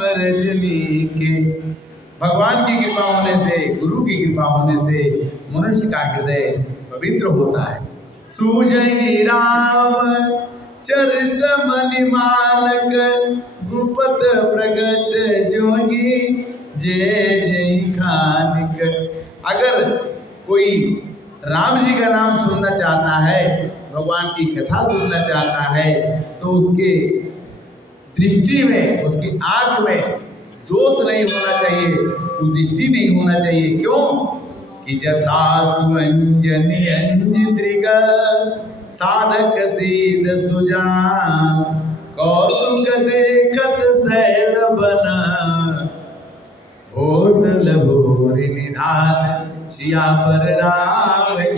रजनी के। भगवान की कृपा होने से, गुरु की कृपा होने से मनुष्य का हृदय पवित्र होता है। सूझहि राम चरित मणिमालक, गुपत प्रगट जोगी जय जय खानिक। अगर कोई राम जी का नाम सुनना चाहता है, भगवान की कथा सुनना चाहता है, तो उसके दृष्टि में, उसकी आंख में दोष नहीं होना चाहिए, कुदृष्टि नहीं होना चाहिए। क्यों? कि जथा सुअंजनि अंजित्रिग, साधक सीध सुजान, कौतुक देखत सैल बना, होतल भोरि निधान। सियावर राम जय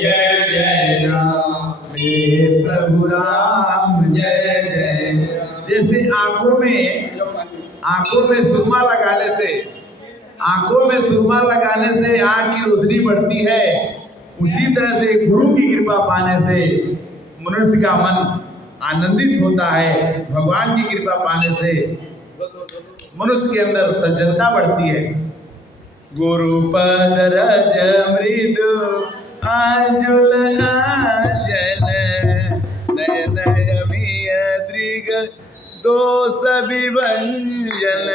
जय राम, मेरे प्रभु राम जय जय। जैसे आंखों में सुरमा लगाने से, आंखों में सुरमा लगाने से आंख की रोशनी बढ़ती है, उसी तरह से गुरु की कृपा पाने से मनुष्य का मन आनंदित होता है। भगवान की कृपा पाने से मनुष्य के अंदर सज्जनता बढ़ती है। गुरुपद रज मृदु आंजुल आंजन, नयन अमिय दृग दोष विभंजन।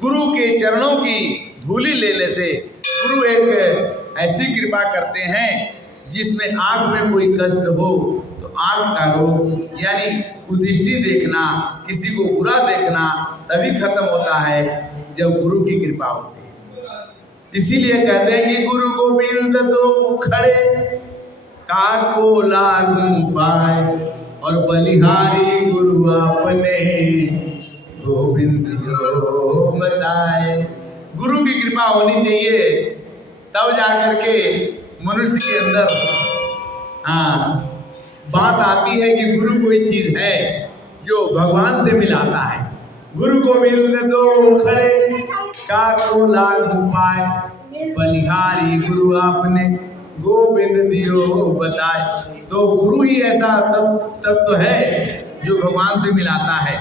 गुरु के चरणों की धूलि लेने से गुरु एक ऐसी कृपा करते हैं जिसमें आंख में कोई कष्ट हो तो आंख का रोग यानी कुदृष्टि देखना, किसी को बुरा देखना तभी खत्म होता है जब गुरु की कृपा होती है। इसीलिए कहते हैं कि गुरु गोविंद दो उखड़े, काको लागू पाए, और बलिहारी गुरु आपने, गोविंद जो बताए। गुरु की कृपा होनी चाहिए, तब जाकर के मनुष्य के अंदर बात आती है कि गुरु कोई चीज है जो भगवान से मिलाता है। गुरु गोविंद दो खड़े, काको लागू पाए, बलिहारी गुरु आपने, गोविंद दियो बताए। तो गुरु ही ऐसा तत्व है जो भगवान से मिलाता है।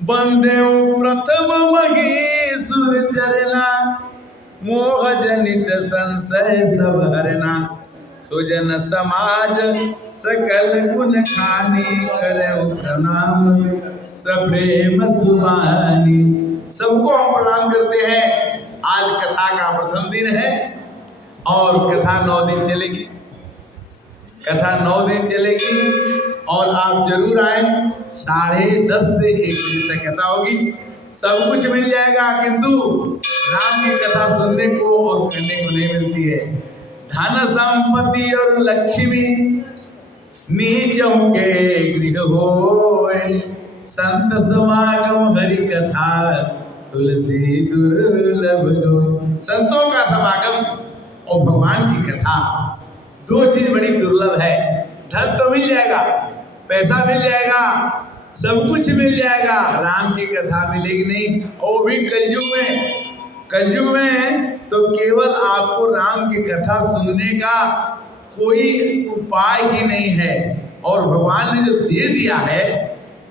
बंदेव प्रथम महेश्वर चरना, मोह जनित संशय सब हरना, सुजन समाज सकल गुण खानी, करे प्रणाम सप्रेम सुबानी। सबको हम प्रणाम करते हैं। आज कथा का प्रथम दिन है और कथा 9 दिन चलेगी। कथा 9 दिन चलेगी और आप जरूर आए। 10:30 से 1 बजे तक कथा होगी। सब कुछ मिल जाएगा, किंतु राम की कथा सुनने को और करने को नहीं मिलती है। धन संपत्ति और लक्ष्मी नीच होंगे गृह होए, संत समागम हरि कथा तुलसी दुर्लभ हो। संतों का समागम और भगवान की कथा, 2 चीज बड़ी दुर्लभ है। धन तो मिल जाएगा, पैसा मिल जाएगा, सब कुछ मिल जाएगा, राम की कथा मिलेगी नहीं। और भी कलयुग में तो केवल आपको राम की कथा सुनने का कोई उपाय ही नहीं है। और भगवान ने जब दे दिया है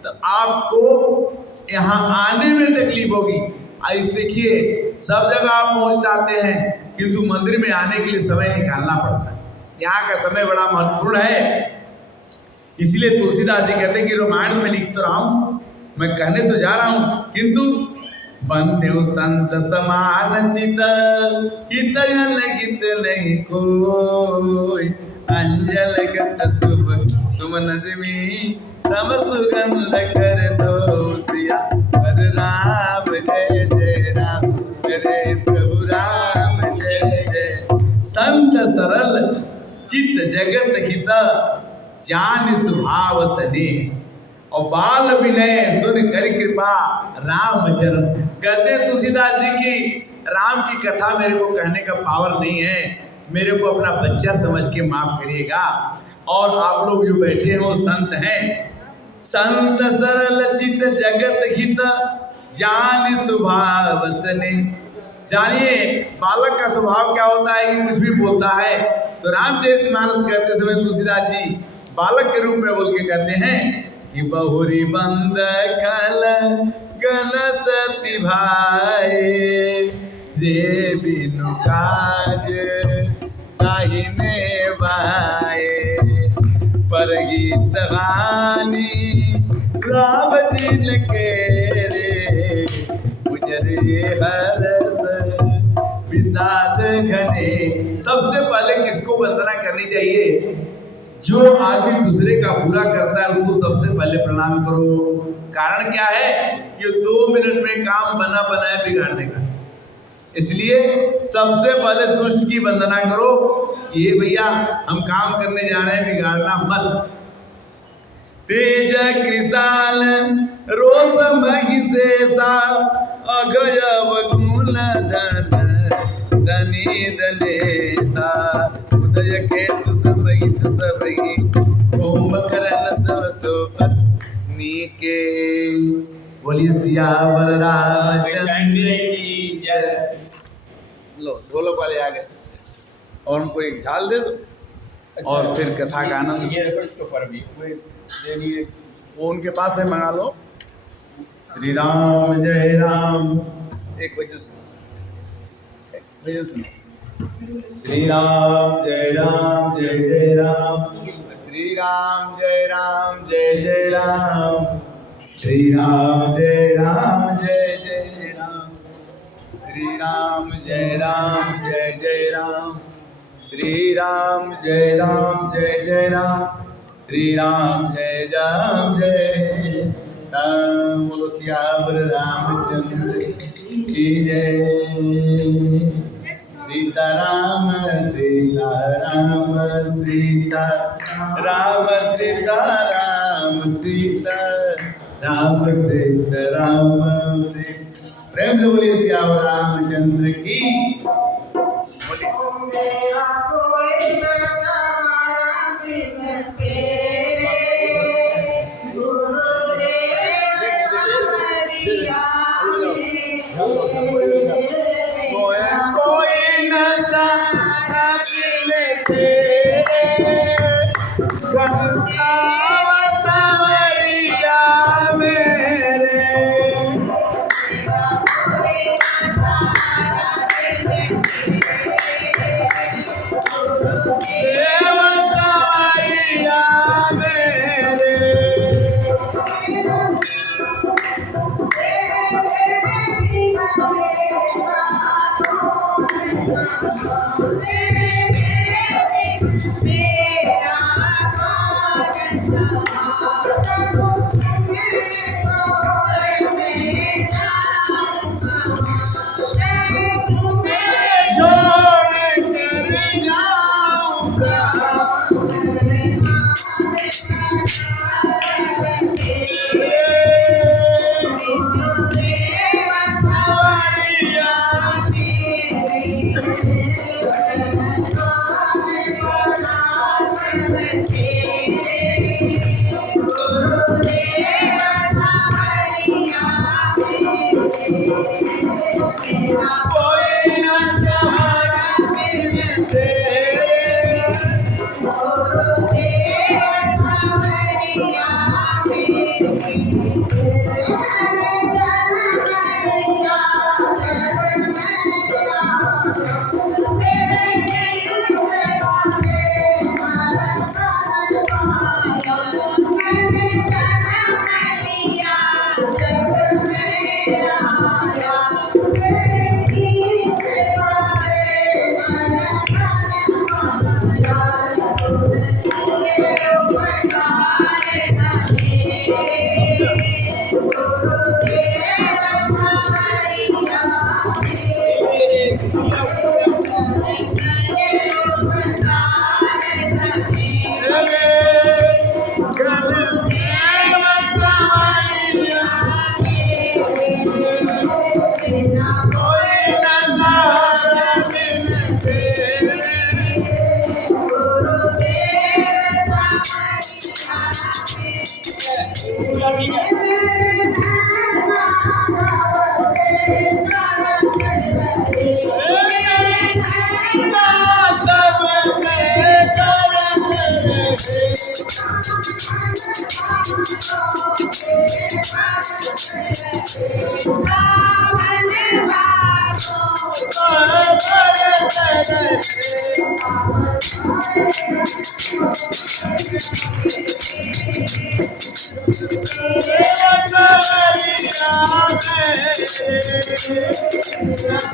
तो आपको यहाँ आने में तकलीफ होगी। आज देखिए, सब जगह आप पहुँच जाते हैं, किंतु मंदिर में आने के लिए समय निकालना पड़ता है। यहाँ का समय बड़ा महत्वपूर्ण है। इसलिए तुलसीदास जी कहते हैं कि रामायण में लिख तो रहा हूँ, मैं कहने तो जा रहा हूँ, किंतु बंदेव संत समान चित, हितयन गीत नहीं कोई, अंजल गत शुभ सुमन जिमी, सम सुगंध कर दो सिया पर राम जय जय राम, मेरे प्रभु राम जय जय। संत सरल चित्त जगत हित, जान स्वभाव सने, और बाल विनय सुन कर कृपा राम चरण। कहते तुलसीदास जी की राम की कथा मेरे को कहने का पावर नहीं है, मेरे को अपना बच्चा समझ के माफ करिएगा। और आप लोग जो बैठे हो संत हैं, संत सरल चित्त जगत हित, जान स्वभाव सने। जानिए बालक का स्वभाव क्या होता है कि कुछ भी बोलता है। तो रामचरितमानस करते समय तुलसीदास जी बालक के रूप में बोल के कहते हैं कि बहुरी बंद खल गन अति भाए, जे बिनु काज काहिने बाए। पर गीत गानी राम जी के रे, गुजरे हरस विषाद घने। सबसे पहले किसको वंदना करनी चाहिए? जो आदमी दूसरे का बुरा करता है वो सबसे पहले प्रणाम करो। कारण क्या है कि 2 मिनट में काम बना बनाया बिगाड़ने का। इसलिए सबसे पहले दुष्ट की वंदना करो। ये भैया हम काम करने जा रहे हैं, बिगाड़ना मत। तेज कृषाल रोष महिषेषा, अगयव गुण धन धनी धनेशा। उदय केतु समित सबही, ओम करन सब सोअत्नी के। बोलिए सियावर रामचंद्र की जय। लो ढोलक वाले आ गए और उनको एक झाल दे दो। अच्छा, और फिर कथा का आनंद। ये देखो इसके ऊपर भी कोई देनिए, वो उनके पास है, मंगा लो। श्री राम जय राम। एक बजे सुनो। श्री राम जय राम जय जय राम। श्री राम जय राम जय जय राम। श्री राम जय राम जय जय राम। श्री राम जय राम जय जय राम। श्री राम जय राम जय जय राम। श्री राम जय राम जय राम। बोलो सियावर रामचंद्र की जय। सीता राम सीता राम सीता राम सीता राम सीता राम सीता राम सीता। प्रेम से बोलिए सियावर रामचंद्र की।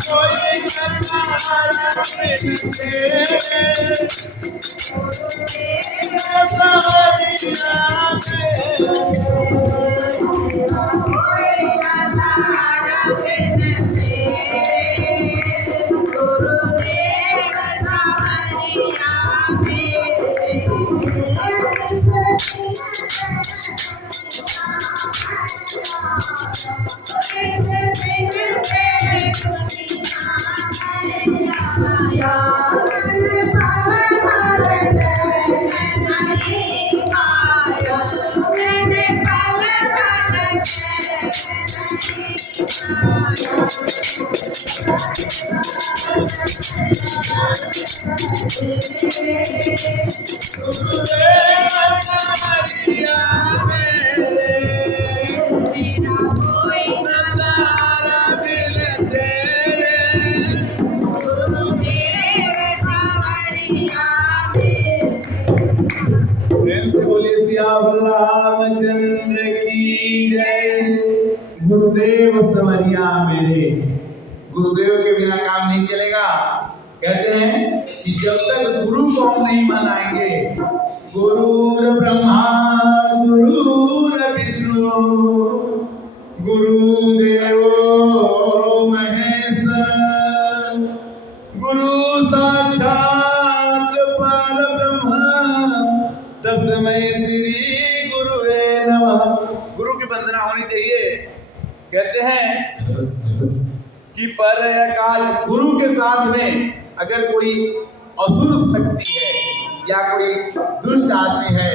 कोई नजारा तेरे सवारिया रामचंद्र की जय। गुरुदेव सवरिया मेरे, गुरुदेव के बिना काम नहीं चलेगा। कहते हैं कि जब तक गुरु को हम नहीं मनाएंगे, गुरुर ब्रह्मा गुरुर विष्णु गुरुदेवो महेश्वर गुरु साक्षात परब्रह्म तस्मै श्री गुरुवे नमः। गुरु की वंदना होनी चाहिए। कहते हैं कि पर काल गुरु के साथ में अगर कोई असुर शक्ति है या कोई दुष्ट आदमी है,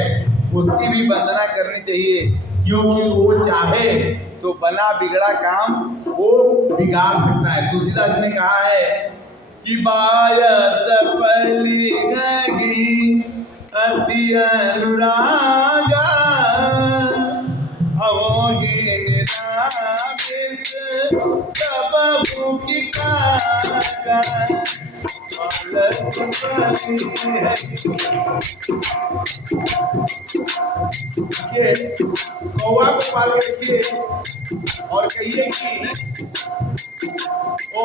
उसकी भी वंदना करनी चाहिए, क्योंकि वो चाहे तो बना बिगड़ा काम वो बिगाड़ सकता है। तुलसीदास ने कहा है कि बायस पली गई अति अनुरागा अवोगी निरामित तब भूखी कागा कौवा को पाल के रखिए और कहिए कि ओ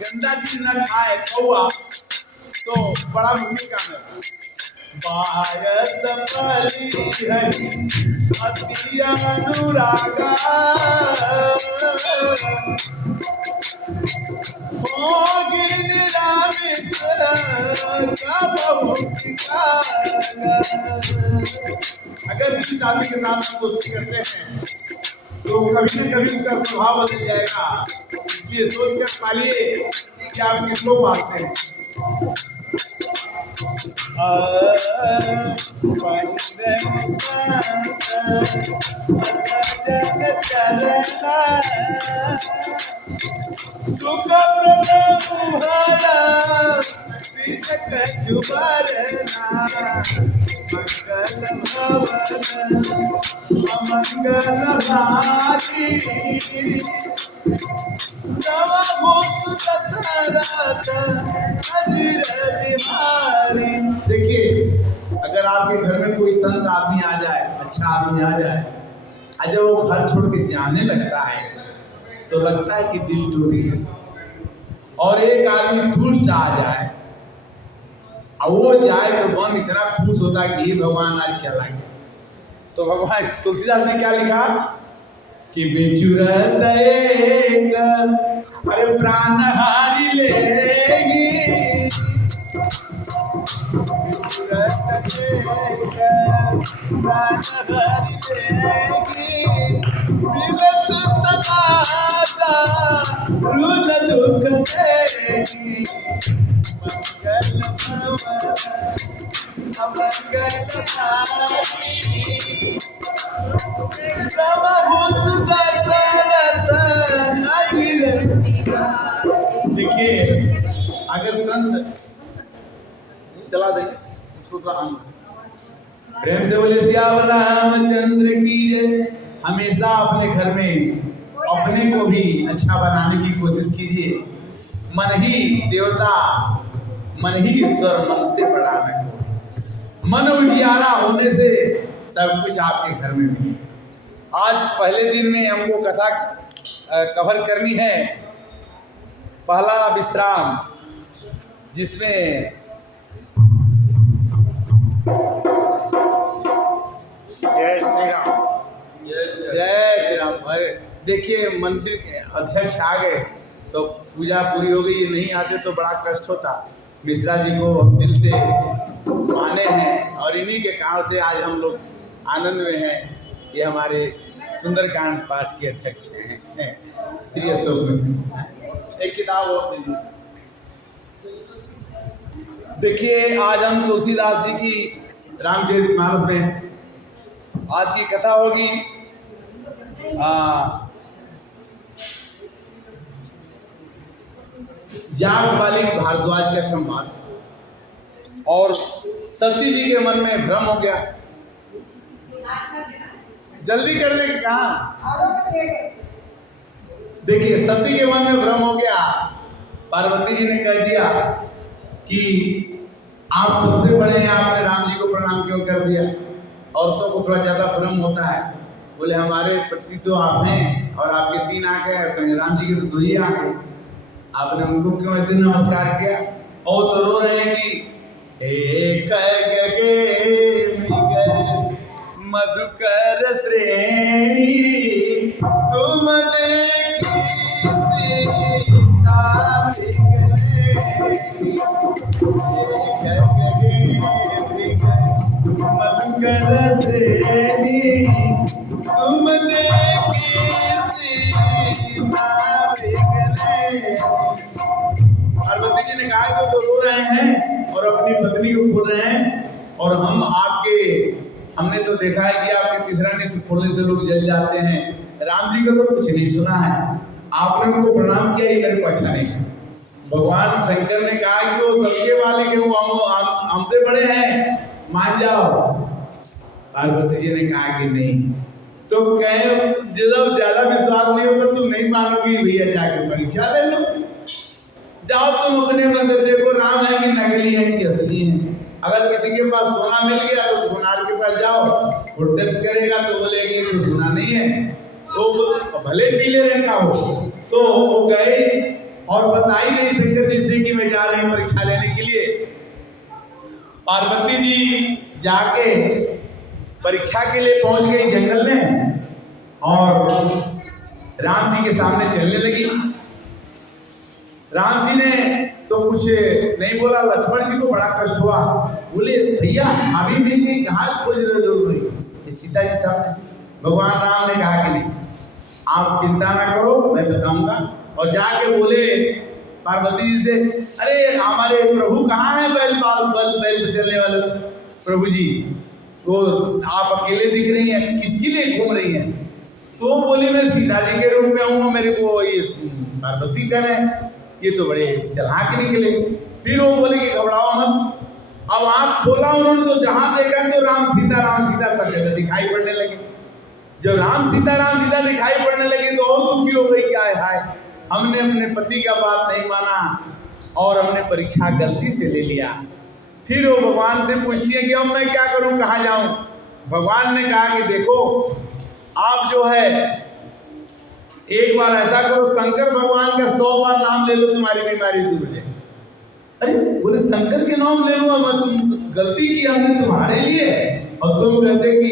गंदा चीज न खाए कौवा, तो बड़ा मुश्किल काम है। बायस पली हरि अति अनुरागा भोगी निरामित तब भूखी कागा। अगर किसी आदमी के नाम पर दोस्ती करते हैं तो कभी न कभी उसका स्वभाव बदल जाएगा। ये सोच कर पालिए कि आप किसको पालते हैं। देखिए, अगर आपके घर में कोई संत आदमी आ जाए, अच्छा आदमी आ जाए, जब वो घर छोड़ के जाने लगता है तो लगता है कि दिल टूट गया। और एक आदमी दुष्ट आ जाए और वो जाए तो मन इतना खुश होता है कि हे भगवान आज चला गया। तो भगवान तुलसीदास ने क्या लिखा कि बिचुरत एक अरे प्राण हारी लेगी, प्राण हारी लेगी, विगत समाजा रुद दुख देगी, मंगल देखिए, अगर संत चला देंगे उसको तो प्रेम से बोले श्याम रामचंद्र की जय। हमेशा अपने घर में अपने को भी अच्छा बनाने की कोशिश कीजिए। मन ही देवता, मन ही ईश्वर, मन से बड़ा नहीं। मन उजियारा होने से सब कुछ आपके घर में मिले। आज पहले दिन में हमको कथा कवर करनी है, पहला विश्राम, जिसमें जय श्री राम। जय श्री राम। अरे देखिए, मंदिर के अध्यक्ष आ गए तो पूजा पूरी हो गई। ये नहीं आते तो बड़ा कष्ट होता। मिश्रा जी को हम दिल से माने हैं और इन्हीं के कारण से आज हम लोग आनंद में हैं। ये हमारे सुंदरकांड पाठ के अध्यक्ष हैं श्री अशोक मिश्र। एक किताब और दीजिए। देखिए, आज हम तुलसीदास जी की रामचरितमानस में आज की कथा होगी याज्ञवल्क्य भारद्वाज का संवाद। और सती जी के मन में भ्रम हो गया। जल्दी करने के कहा। देखिए, सती के मन में भ्रम हो गया। पार्वती जी ने कह दिया कि आप सबसे बड़े हैं, आपने राम जी को प्रणाम क्यों कर दिया। औरतों को थोड़ा ज्यादा भ्रम होता है। बोले हमारे पति तो आप हैं और आपके 3 आंखें हैं, संग राम जी के तो 2 ही आंखें, आपने उनको क्यों ऐसे नमस्कार किया। और तो रो रहे हैं कि मधुकर श्रेणी तुम मधुकर श्रेणी तुम पार्वती जी ने कहा कि तो रो रहे हैं और अपनी पत्नी को खोल रहे हैं। और हमने तो देखा है कि आपके तीसरा नेत्र खोलने से लोग जल जाते हैं। राम जी को तो कुछ नहीं सुना है, आपने उनको प्रणाम किया, ये मेरे को अच्छा नहीं है। भगवान शंकर ने कहा कि वो सबके वाले के वो हमसे बड़े हैं, मान जाओ। पार्वती जी ने कहा कि नहीं। तो कहे जब ज्यादा विश्वास नहीं होगा तुम नहीं मानोगी, भैया जाके परीक्षा ले लो। जाओ तुम अपने मंदिर देखो, राम है कि नकली है कि असली है। अगर किसी के पास सोना मिल गया तो सोनार के पास जाओ, वो टच करेगा तो बोलेंगे कि सोना नहीं है, तो भले पीले रंग का हो। तो वो गए और बता ही नहीं शंकर जी से कि मैं जा रही परीक्षा लेने के लिए। पार्वती जी जाके परीक्षा के लिए पहुंच गई जंगल में और राम जी के सामने चलने लगी। राम जी ने तो कुछ नहीं बोला। लक्ष्मण जी को बड़ा कष्ट हुआ। बोले भैया अभी मिली कहाँ खोज रहे हो। सीता जी साहब, भगवान राम ने कहा कि नहीं, आप चिंता ना करो, मैं बताऊंगा। और जाके बोले पार्वती जी से, अरे हमारे प्रभु कहाँ हैं, बैल पे चलने वाले प्रभु जी, तो आप अकेले दिख रही हैं, किसके लिए घूम रही हैं। तो बोली मैं सीता जी के रूप में हूँ, मेरे को ये पार्वती कर रहे हैं, ये तो बड़े चालाक निकले। फिर वो बोले कि घबराओ मत। अब आँख खोला उन्होंने तो जहाँ देखा तो राम सीता सब जगह दिखाई पड़ने लगे। जब राम सीता दिखाई पड़ने लगी तो और दुखी हो गई, क्या हाय हमने अपने पति का बात नहीं माना और हमने परीक्षा गलती से ले लिया। फिर वो भगवान से पूछती है कि अब मैं क्या करूं, कहाँ जाऊं। भगवान ने कहा कि देखो आप जो है एक बार ऐसा करो, शंकर भगवान का 100 बार नाम ले लो, तुम्हारी बीमारी दूर हो जाए। अरे बोले शंकर के नाम ले लो, मैं तुम गलती की हमने तुम्हारे लिए, और तुम कहते कि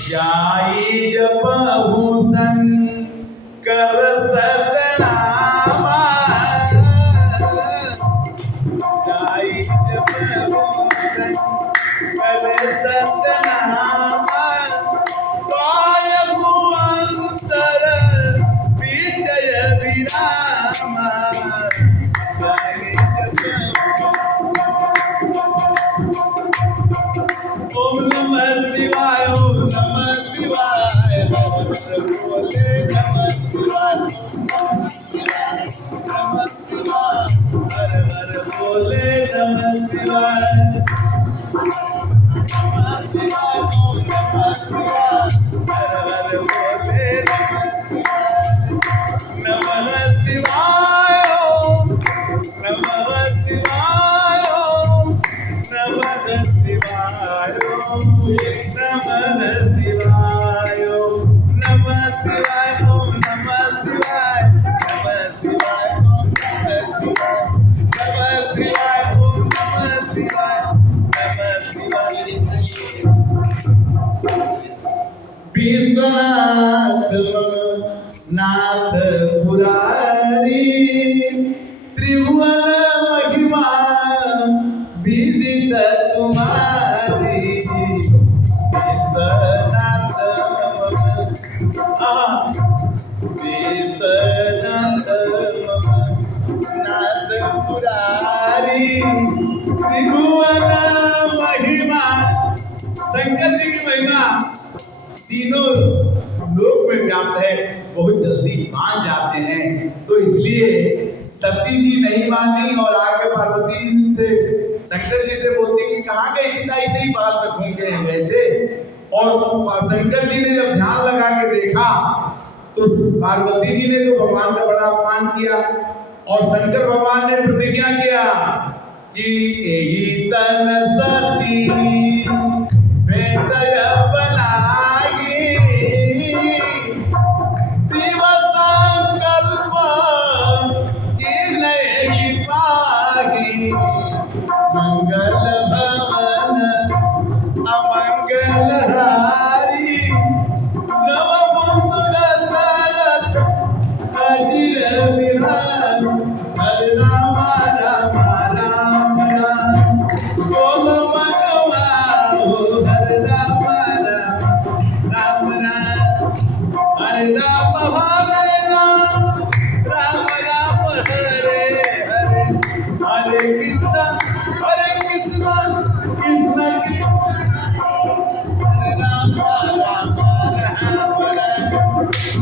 जाई जपहु शंकर सतनामा, जाई जपहु शंकर सतनामा, गायहु अंतर विजय विरामा। ओम नमः शिवाय, ओम नमः शिवाय, शिवाय ओम नमः शिवाय नमः शिवाय ओम नमः शिवाय नमः शिवाय ओम नमः शिवाय नमः शिवाय विश्वनाथ नाथ पुरारी त्रिभुवन महिमा विदित तुम्हारी विश्वनाथ विश्वनाथ नाथ पुरारी त्रिभुवन महिमा। शंकर जी की महिमा तीनों लोक में व्याप्त है, बहुत जल्दी मान जाते हैं। तो इसलिए सती जी नहीं मानी और आके पार्वती से शंकर जी से बोलती कि कहाँ गई थी ताई, से ही बाल में घूम के गए थे। और शंकर जी ने जब ध्यान लगा के देखा तो पार्वती जी ने तो भगवान का बड़ा अपमान किया और शंकर भगवान ने प्रतिज्ञा किया कि यही तन सती बेटय बनाई शिव संकल्प की नहीं पाही मंगल भवन अमंगल हारी नव अजिर विहार हरे राम राम राम राम बोल मगवा हरे राम राम राम राम हरे राम राम राम हरे हरे हरे कृष्णा कृष्ण कृष्ण हरे राम राम राम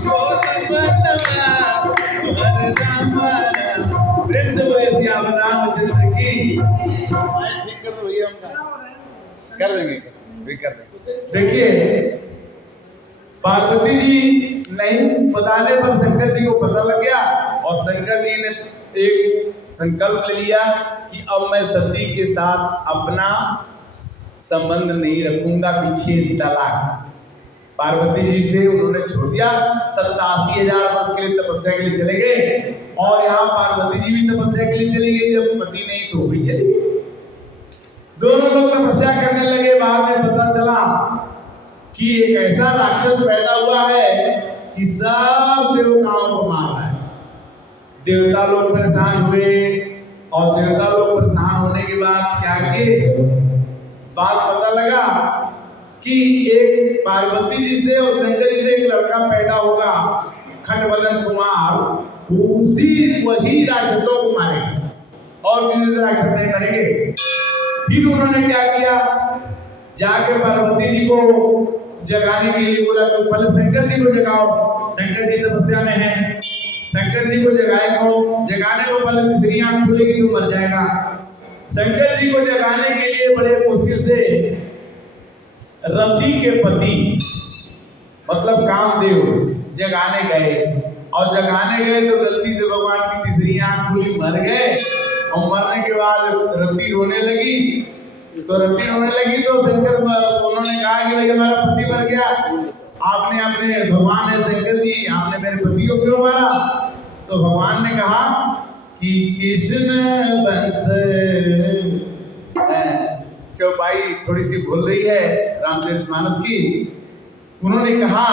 बोल मगवा हरे राम प्रेम से बोलिए श्याम रामचंद्र की। ठीक कर दो भैया, उनका कर देंगे, भी कर देंगे। देखिए पार्वती जी नहीं बताने पर शंकर जी को पता लग गया और शंकर जी ने एक संकल्प ले लिया कि अब मैं सती के साथ अपना संबंध नहीं रखूंगा, विच्छेद तलाक। पार्वती जी से उन्होंने छोड़ दिया। 87,000 वर्ष के लिए तपस्या के लिए चले गए और यहाँ पार्वती जी भी तपस्या के लिए चली गई। जब पति नहीं तो भी चली गई। दोनों लोग तपस्या करने लगे। बाद में पता चला कि एक ऐसा राक्षस पैदा हुआ है कि सब देवताओं को मार रहा है। देवता लोग परेशान हुए और देवता लोग परेशान होने के बाद क्या किए, बात पता लगा कि एक पार्वती जी से और शंकर जी से एक लड़का पैदा होगा, खटवदन कुमार, वही राक्षसों को मारेगा और किसी राक्षस नहीं मरेंगे। फिर उन्होंने क्या किया, जाके पार्वती जी को जगाने के लिए बोला तो पहले शंकर जी को जगाओ। शंकर जी तपस्या में है, शंकर जी को जगाने को पहले तीसरी आंख खुलेगी तो मर जाएगा। शंकर जी को जगाने के लिए बड़े मुश्किल से रति के पति मतलब कामदेव जगाने गए और जगाने गए तो गलती से भगवान की तीसरी आंख खुली, मर गए। और मरने के बाद रति रोने लगी तो शंकर उन्होंने कहा कि भाई हमारा पति मर गया, आपने अपने भगवान है शंकर जी, आपने मेरे पति को क्यों मारा? तो भगवान ने कहा कि कृष्ण वंश, चौपाई थोड़ी सी भूल रही है रामचरितमानस की। उन्होंने कहा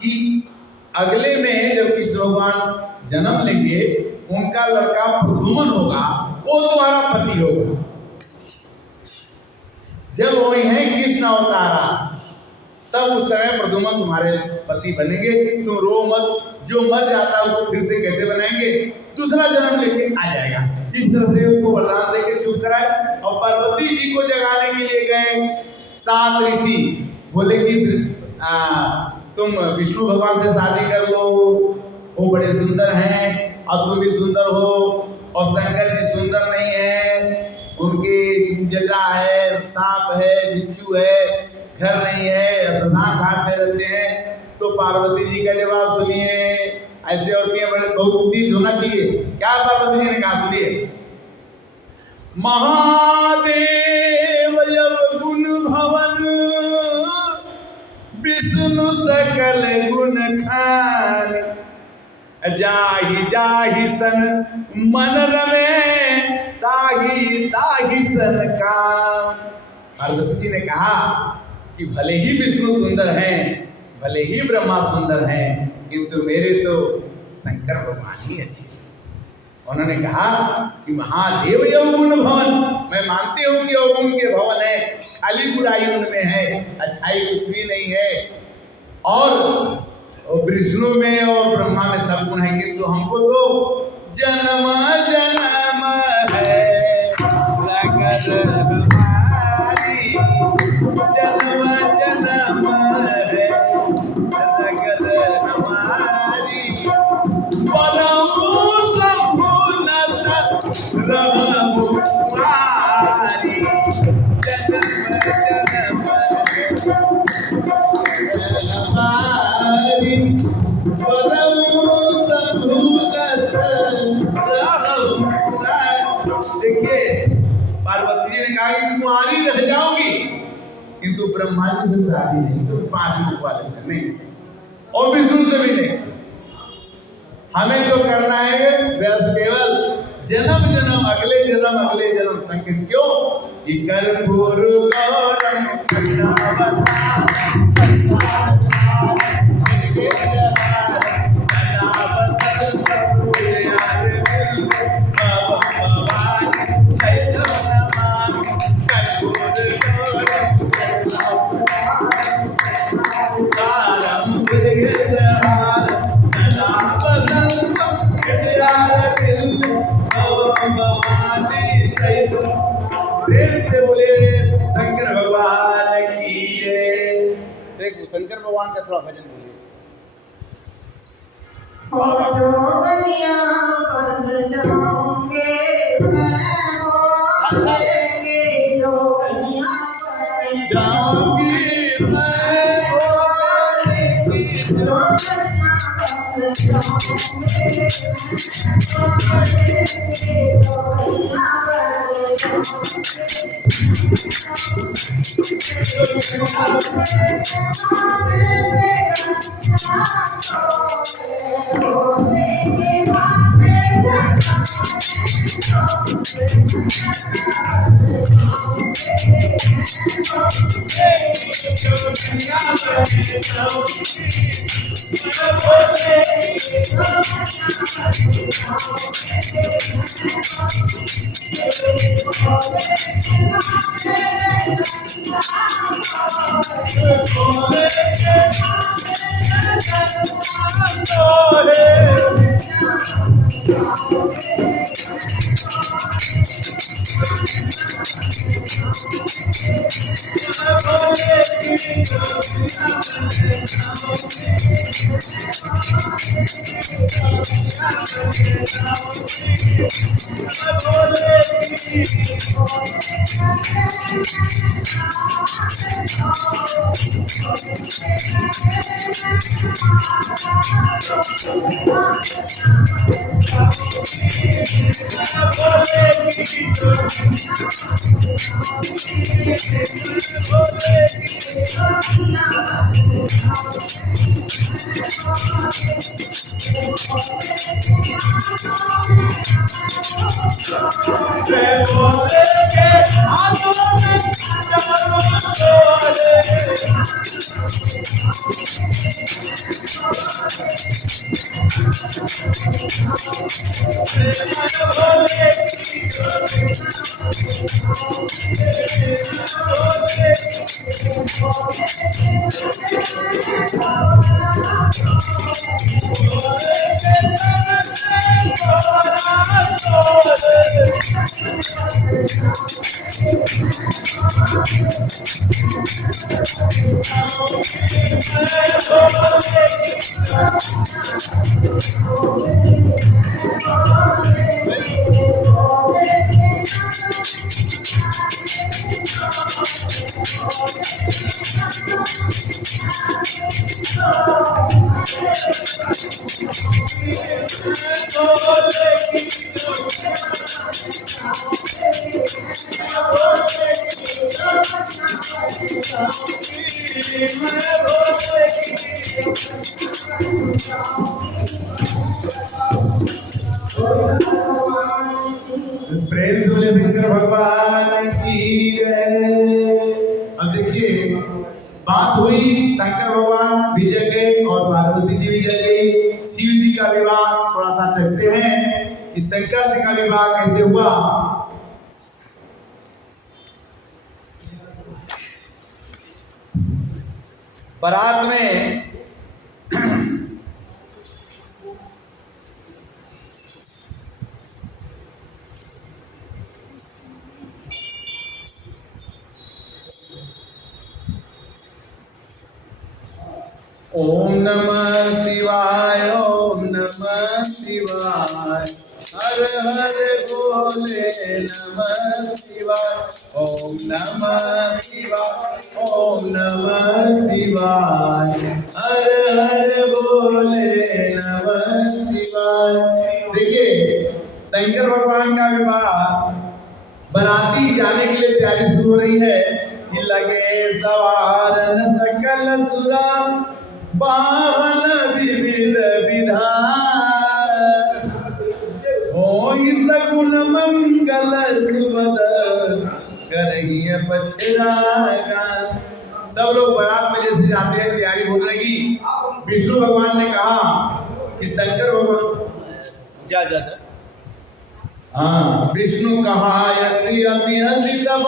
कि अगले में जब कृष्ण भगवान जन्म लेंगे उनका लड़का प्रद्युम्न होगा, वो तुम्हारा पति होगा। जब वही है कृष्ण अवतारा तब उस समय प्रद्युम्न तुम्हारे पति बनेंगे। तुम रो मत, जो मर जाता है उसको फिर से कैसे बनाएंगे, दूसरा जन्म लेके आ जाएगा। इस तरह से उसको वरदान देके चुप कराए और पार्वती जी को जगाने के लिए गए 7 ऋषि। बोले कि तुम विष्णु भगवान से शादी कर लो, वो बड़े सुंदर हैं और तुम भी सुंदर हो, और शंकर जी सुंदर नहीं है, उनकी जटा है, सांप है, बिच्छू है, घर नहीं है, स्मशान घाट में रहते हैं। तो पार्वती जी का जवाब सुनिए, ऐसे औरतें बड़े बहुत तेज होना चाहिए। क्या पार्वती जी ने कहा, सुनिए। महादेव जब गुण भवन विष्णु सकल गुण खान, जाहि जाहि सन मन रमे, ताहि ताहि सन काम। पार्वती जी ने कहा कि भले ही विष्णु सुंदर हैं, भले ही ब्रह्मा सुंदर हैं, किंतु मेरे तो शंकर भगवान ही अच्छे। उन्होंने कहा कि महादेव अवगुण भवन, मैं मानती हूँ कि अवगुण के भवन है, खाली बुराई उनमें है, अच्छाई कुछ भी नहीं है। और विष्णु में और ब्रह्मा में सब गुण है, किंतु हमको तो जन्म जन्म है लगन हमारी, जन्म जन्म है लगन हमारी, परमु संभुनत रहु कुमारी, जन्म जन्म हमारी, देखिए पार्वती जी ने कहा कि कुंवारी रह जाओगी, किंतु ब्रह्मा जी से शादी नहीं, तो 5 मुख वाले थे नहीं, और विष्णु से भी नहीं। हमें तो करना है बस केवल जन्म जन्म अगले जन्म संकेत। क्यों? कि कर्पूर गौरम करुणावतार, से बोले शंकर भगवान की जय। देखो शंकर भगवान का थोड़ा भजन बोलिए। प्रेम से बोले शंकर भगवान की जय। अब देखिए बात हुई, शंकर भगवान भी जग गए और पार्वती जी भी जग गई। शिव जी का विवाह थोड़ा सा देखते हैं कि शंकर जी का विवाह कैसे हुआ। बारात में ओम नमः शिवाय, ओम नमः शिवाय, हर हर बोले नमः शिवाय, ओम नमः शिवाय, ओम नमः शिवाय, हर हर बोले नमः शिवाय। देखिए शंकर भगवान का विवाह, बराती जाने के लिए तैयारी शुरू हो रही है कि लगे सवारन सकल सुरा बावन विविध विधान, होई सगुन मंगल सुबद करहिए पछरागा। सब लोग बारात में जैसे जाते हैं तैयारी होने लगी। विष्णु भगवान ने कहा कि शंकर भगवान जा हाँ, विष्णु कहा यसी अभी तब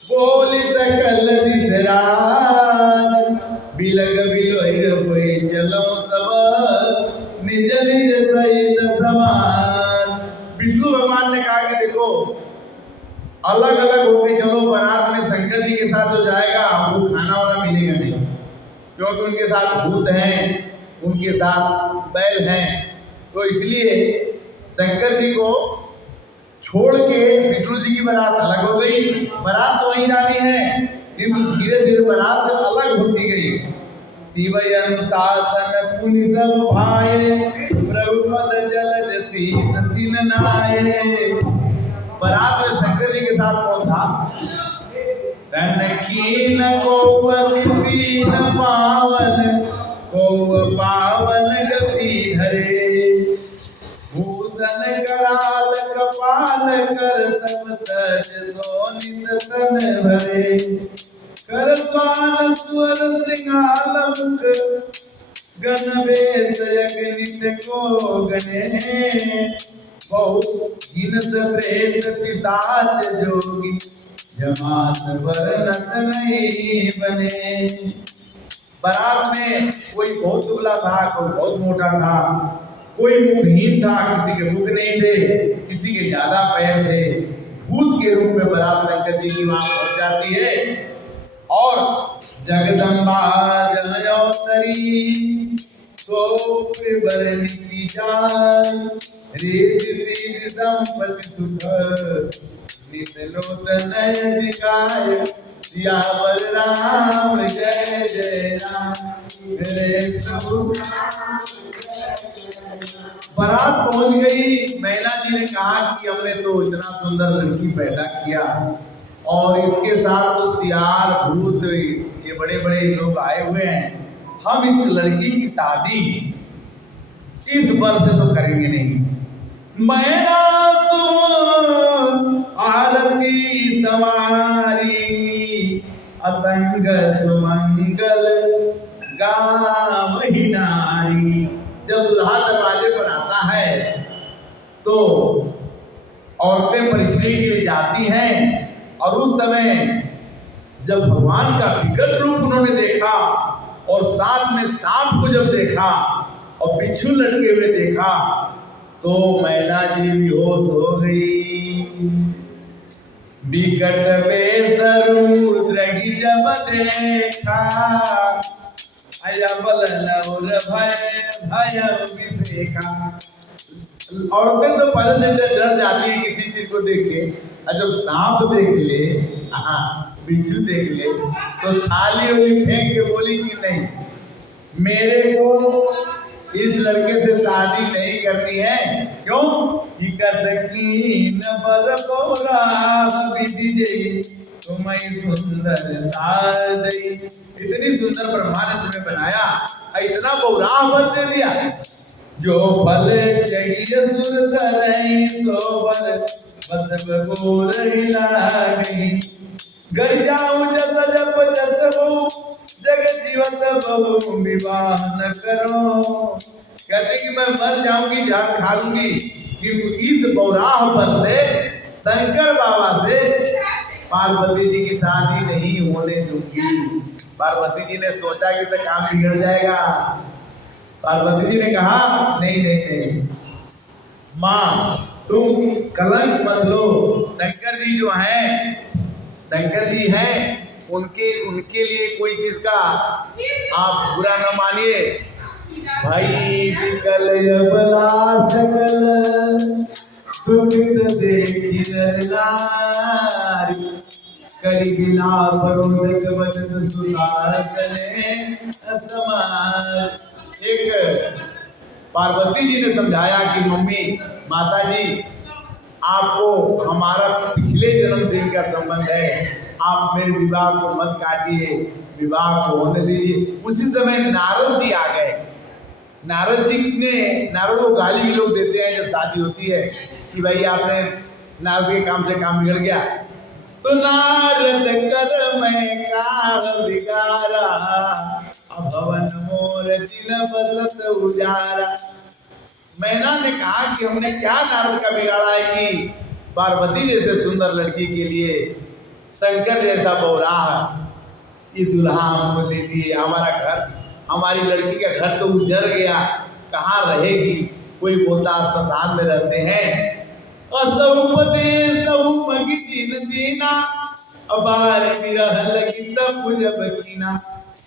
बोली सकल दिसराज, बिलग बिलोय होई चलो सब निज निज सहित समान। विष्णु भगवान ने कहा कि देखो अलग अलग होके चलो, बारात में शंकर जी के साथ जो जाएगा वो खाना वाला मिलेगा नहीं, क्योंकि उनके साथ भूत हैं, उनके साथ बैल हैं। तो इसलिए शंकर जी को छोड़ के विष्णु जी की बारात अलग हो गई। बारात तो वहीं जानी है, किंतु धीरे धीरे बारात अलग होती गई। शिव अनुशासन पुनि सब भाए, प्रभु पद जलज शीस तिन नाये। बारात में शंकर जी के साथ कौन था? तन कीन को लिपीन पावन, को पावन गति धरे, भूषण कराल कपाल कर सब सज सोनित तन भरे, कर स्वान स्वर श्रृंगार मुख, गण वेश अगणित को गणे, बहुत गिनत प्रेत पिशाच जोगी, जमात वर्णत नहीं बने। बारात में कोई बहुत दुबला था, कोई बहुत मोटा था, कोई मुखहीन था, किसी के मुख नहीं थे, किसी के ज्यादा पैर थे। भूत के रूप में बारात शंकर जी की वहां पहुंच जाती है। और जगदम्बा जयोतरी बरन की जान, रिद्धि सिद्धि संपत्ति सुख, नित नूतन अधिकाय, सियावर राम जय जय राम, जय प्रभु। बारात पहुंच गई। मैना जी ने कहा कि हमने तो इतना सुंदर लड़की पैदा किया और इसके साथ तो सियार भूत ये बड़े बड़े लोग आए हुए हैं, हम इस लड़की की शादी इस वर्ष से तो करेंगे नहीं। मैना आरती सवारी, असंग सुमंगल गाम ही नारी। जब दुल्हा दरवाजे पर आता है तो औरतें परिचय के लिए जाती हैं, और उस समय जब भगवान का विकट रूप उन्होंने देखा और साथ में सांप को जब देखा और बिच्छू लटके हुए देखा, तो मैना जी बेहोश हो गई। विकट वेश रुद्र की जब देखा, अयबल नौर भय भय विवेका। औरतें तो पहले से डर जाती है किसी चीज को देख के, और जब सांप देख ले, बिच्छू देख ले, तो थाली वाली फेंक के बोली कि नहीं, मेरे को इस लड़के से शादी नहीं करनी है। क्यों? तुम्हें सुंदर इतनी सुंदर ब्रह्मा ने तुम्हें बनाया, इतना बौरा भर दे दिया। जो फल चाहिए सुर तरई सो फल मतलब गोरही लागी। घर जाऊं जस जप जस हो जग जीवन बहु विवाह न करो। कहते कि मैं मर जाऊंगी जान खा लूंगी किंतु इस बौराह पर से शंकर बाबा से पार्वती जी की शादी नहीं होने दूंगी। पार्वती जी ने सोचा कि तो काम बिगड़ जाएगा। पार्वती जी ने कहा नहीं नहीं नहीं माँ तुम कलंक मत लो। शंकर जी जो हैं, शंकर जी हैं, उनके लिए कोई चीज का आप बुरा न मानिए। भाई विकल बला सकल सुमित देखी नारी करी गिला परोजक बदन सुधार करें असमार। एक पार्वती जी ने समझाया कि मम्मी माता जी आपको हमारा पिछले जन्म से इनका संबंध है, आप मेरे विवाह को मत काटिए, विवाह को होने दीजिए। उसी समय नारद जी आ गए। नारद जी ने, नारद को गाली भी लोग देते हैं जब शादी होती है कि भाई आपने नारद के काम से काम बिगड़ गया। तो नारद कर मैं कार बिगारा भवन मोर दिन बसत उजारा। मैना ने कहा कि हमने क्या नारद का बिगाड़ा है कि पार्वती जैसे सुंदर लड़की के लिए शंकर जैसा बौरा ये दुल्हा हमको दे दिए। हमारा घर, हमारी लड़की का घर तो उजड़ गया, कहाँ रहेगी। कोई बोलता अस्पताल में रहते हैं।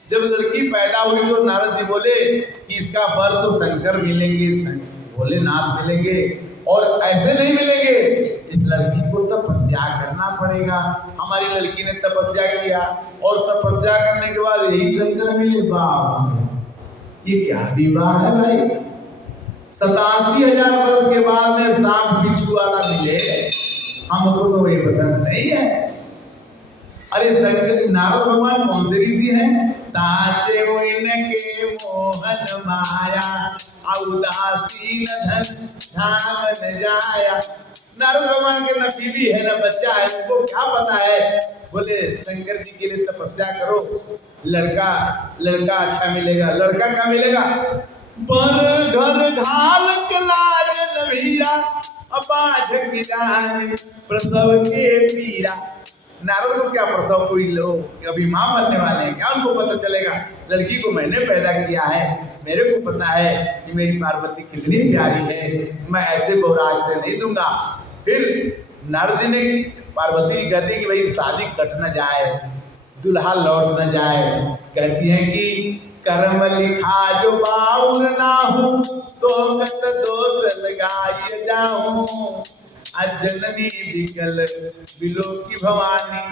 जब लड़की पैदा हुई तो नारद जी बोले कि इसका वर तो शंकर मिलेंगे, भोलेनाथ मिलेंगे, और ऐसे नहीं मिलेंगे, इस लड़की को तपस्या करना पड़ेगा। हमारी लड़की ने तपस्या किया और तपस्या करने के बाद यही शंकर मिले। बाबा ये क्या विवाह है भाई। 87,000 वर्ष के बाद में सांप बिच्छू वाला मिले, हमको तो ये पसंद नहीं है। अरे शंकर नारद भगवान कौन से ऋषि हैं? साचे इनके मोहन माया उदासीन धन धामन जाया। नारद भगवान के न बीवी है न बच्चा है, उनको क्या पता है। बोले शंकर जी के लिए तपस्या करो, लड़का अच्छा मिलेगा। लड़का क्या मिलेगा? पर घर ढाल के लाज भैया अबाझ की जान प्रसव के पीरा। नारद को क्या प्रसव, कोई लोग अभी माँ बनने वाले हैं, क्या उनको पता चलेगा? लड़की को मैंने पैदा किया है, मेरे को पता है कि मेरी पार्वती कितनी प्यारी है, मैं ऐसे बहुराज से नहीं दूंगा। फिर नारद जी ने पार्वती जी कहती कि भाई शादी कट न जाए, दुल्हा लौट न जाए। कहती हैं कि कर्म लिखा जो बाउल ना हो तो कत दोष लगाई जाऊं। अजननी विकल बिलो की भवानी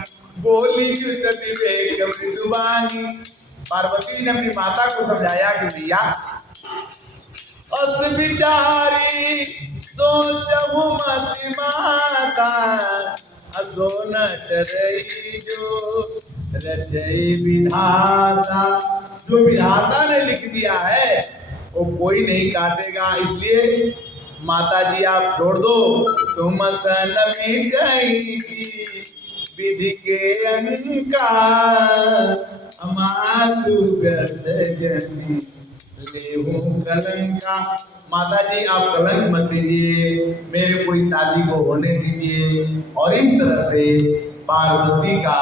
बोली विवेक मृदुवानी। पार्वती ने अपनी माता को समझाया कि भैया अस बिचारी सोचहु मति माता असो न चरई जो रचई विधाता। जो विधाता ने लिख दिया है वो कोई नहीं काटेगा, इसलिए माता जी आप छोड़ दो। तुम सन में गई विधि के अहंकार अमातु जनी लेहूं कलंका। माता जी आप कलंक मत दीजिए, मेरे कोई शादी को होने दीजिए। और इस तरह से पार्वती का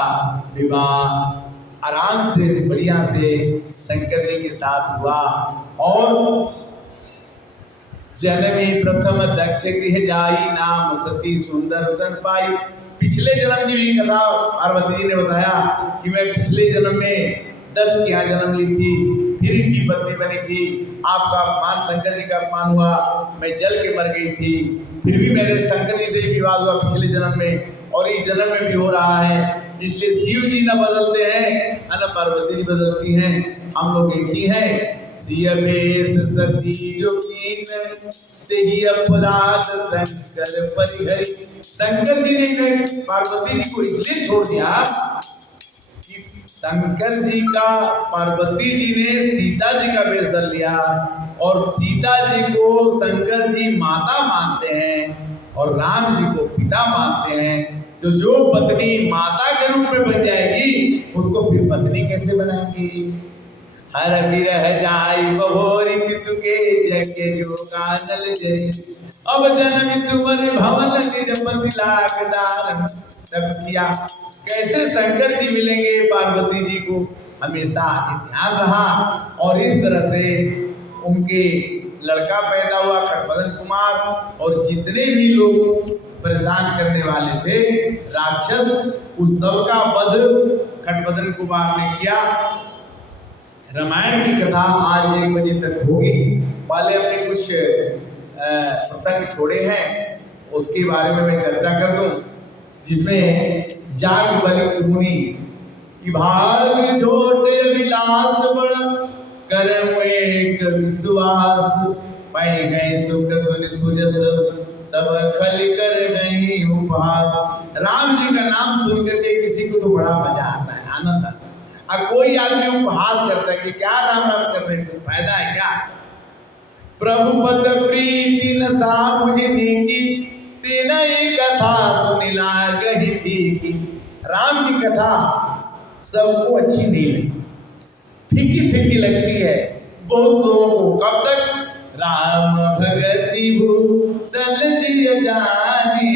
विवाह आराम से बढ़िया से शंकर जी के साथ हुआ। और जनमी प्रथम दक्ष गृह जाई नाम सती सुंदर तन पाई। पिछले जन्म की भी कथा पार्वती जी ने बताया कि मैं पिछले जन्म में दक्ष के यहाँ जन्म ली थी, फिर इनकी पत्नी बनी थी। आपका अपमान, शंकर जी का अपमान हुआ, मैं जल के मर गई थी। फिर भी मेरे शंकर जी से ही विवाद हुआ पिछले जन्म में, और इस जन्म में भी हो रहा है। इसलिए शिव जी न बदलते हैं न पार्वती जी बदलती हैं, हम लोग एक ही हैं। सियवेश सती जो कीन तेहि अपराध शंकर परिहरि। शंकर जी ने पार्वती जी को इसलिए छोड़ दिया कि शंकर जी का पार्वती जी ने सीता जी का वेश धर लिया और सीता जी को शंकर जी माता मानते हैं और राम जी को पिता मानते हैं। तो जो पत्नी माता के रूप में बन जाएगी उसको फिर पत्नी कैसे बनाएंगी। हर विरह जाई बहोरी पितु के जगे जो काजल जय अब जन्म तुमर भवन निज पति लागदार। तब किया कैसे शंकर जी मिलेंगे पार्वती जी को, हमेशा ध्यान रहा और इस तरह से उनके लड़का पैदा हुआ खटमदन कुमार। और जितने भी लोग परेशान करने वाले थे राक्षस, उस सब का वध खटमदन कुमार ने किया। रामायण की कथा आज 1 बजे तक होगी। पहले हमने कुछ प्रसंग छोड़े हैं उसके बारे में मैं चर्चा कर दूं, जिसमें जागबलिक मुनि की भाग छोटे विलास बड़ा करम एक विश्वास पाए गए सुख सुन सुजस सब खल कर गई उपहास। राम जी का नाम सुन करके किसी को तो बड़ा मजा आता है, आनंद आता है। अब कोई आदमी उपहास करता है कि क्या राम राम कर रहे हैं, फायदा है क्या। प्रभु पद प्रीति न सा मुझे नेकी तेना ही कथा सुनिला गही फीकी। राम की कथा सबको अच्छी नहीं लगती, फीकी फीकी लगती है बहुत लोगों को। कब तक? राम भगति भूषण जी जानी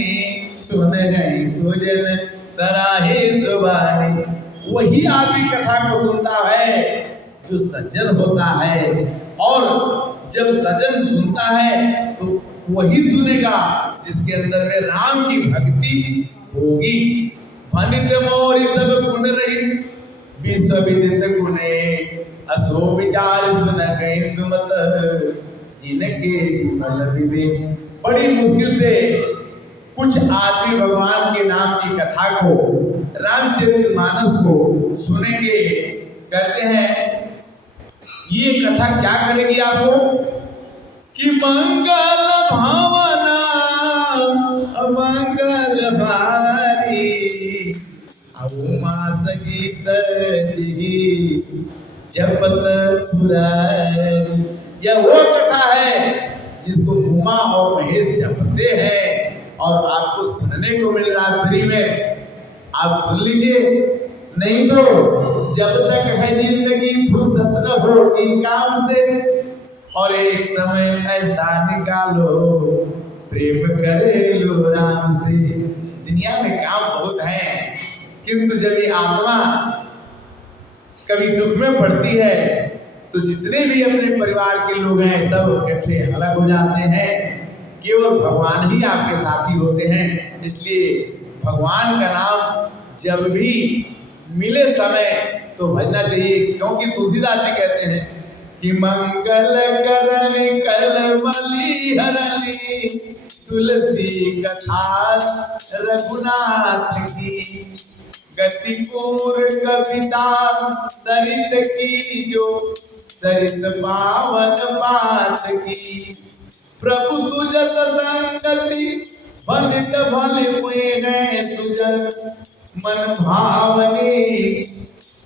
सुन गई सुजन सराहे सुबानी। वही आदमी कथा को सुनता है जो सज्जन होता है, और जब सज्जन सुनता है तो वही सुनेगा जिसके अंदर में राम की भक्ति होगी। फनित मोरी सब गुण रहित विश्व विदित गुणे असो विचार सुन गए सुमत जिनके विमल विवेक। बड़ी मुश्किल से कुछ आदमी भगवान के नाम की कथा को, रामचरितमानस को सुनेंगे। कहते हैं ये कथा क्या करेगी आपको कि मंगल भावना मंगल भारी उमा संगीत जपत पुरारी। यह वो कथा है जिसको उमा और महेश जपते हैं और आपको सुनने को मिल रहा है फ्री में, आप सुन लीजिए। नहीं तो जब तक है जिंदगी फुर्सत न होगी काम से, और एक समय ऐसा निकालो प्रेम करे लो राम से। दुनिया में काम बहुत है, किंतु जब ये आत्मा कभी दुख में पड़ती है तो जितने भी अपने परिवार के लोग हैं सब इकट्ठे अलग हो जाते हैं। केवल भगवान ही आपके साथी होते हैं। इसलिए भगवान का नाम जब भी मिले समय तो भजना चाहिए, क्योंकि तुलसीदास जी कहते हैं कि मंगल करन कलमली हरनी तुलसी कथा रघुनाथ की गतिपूर कविता सरित की जो सरित पावन पात की। प्रभु सुजस संगति बनित भले हुए गए सुजन मन भावनी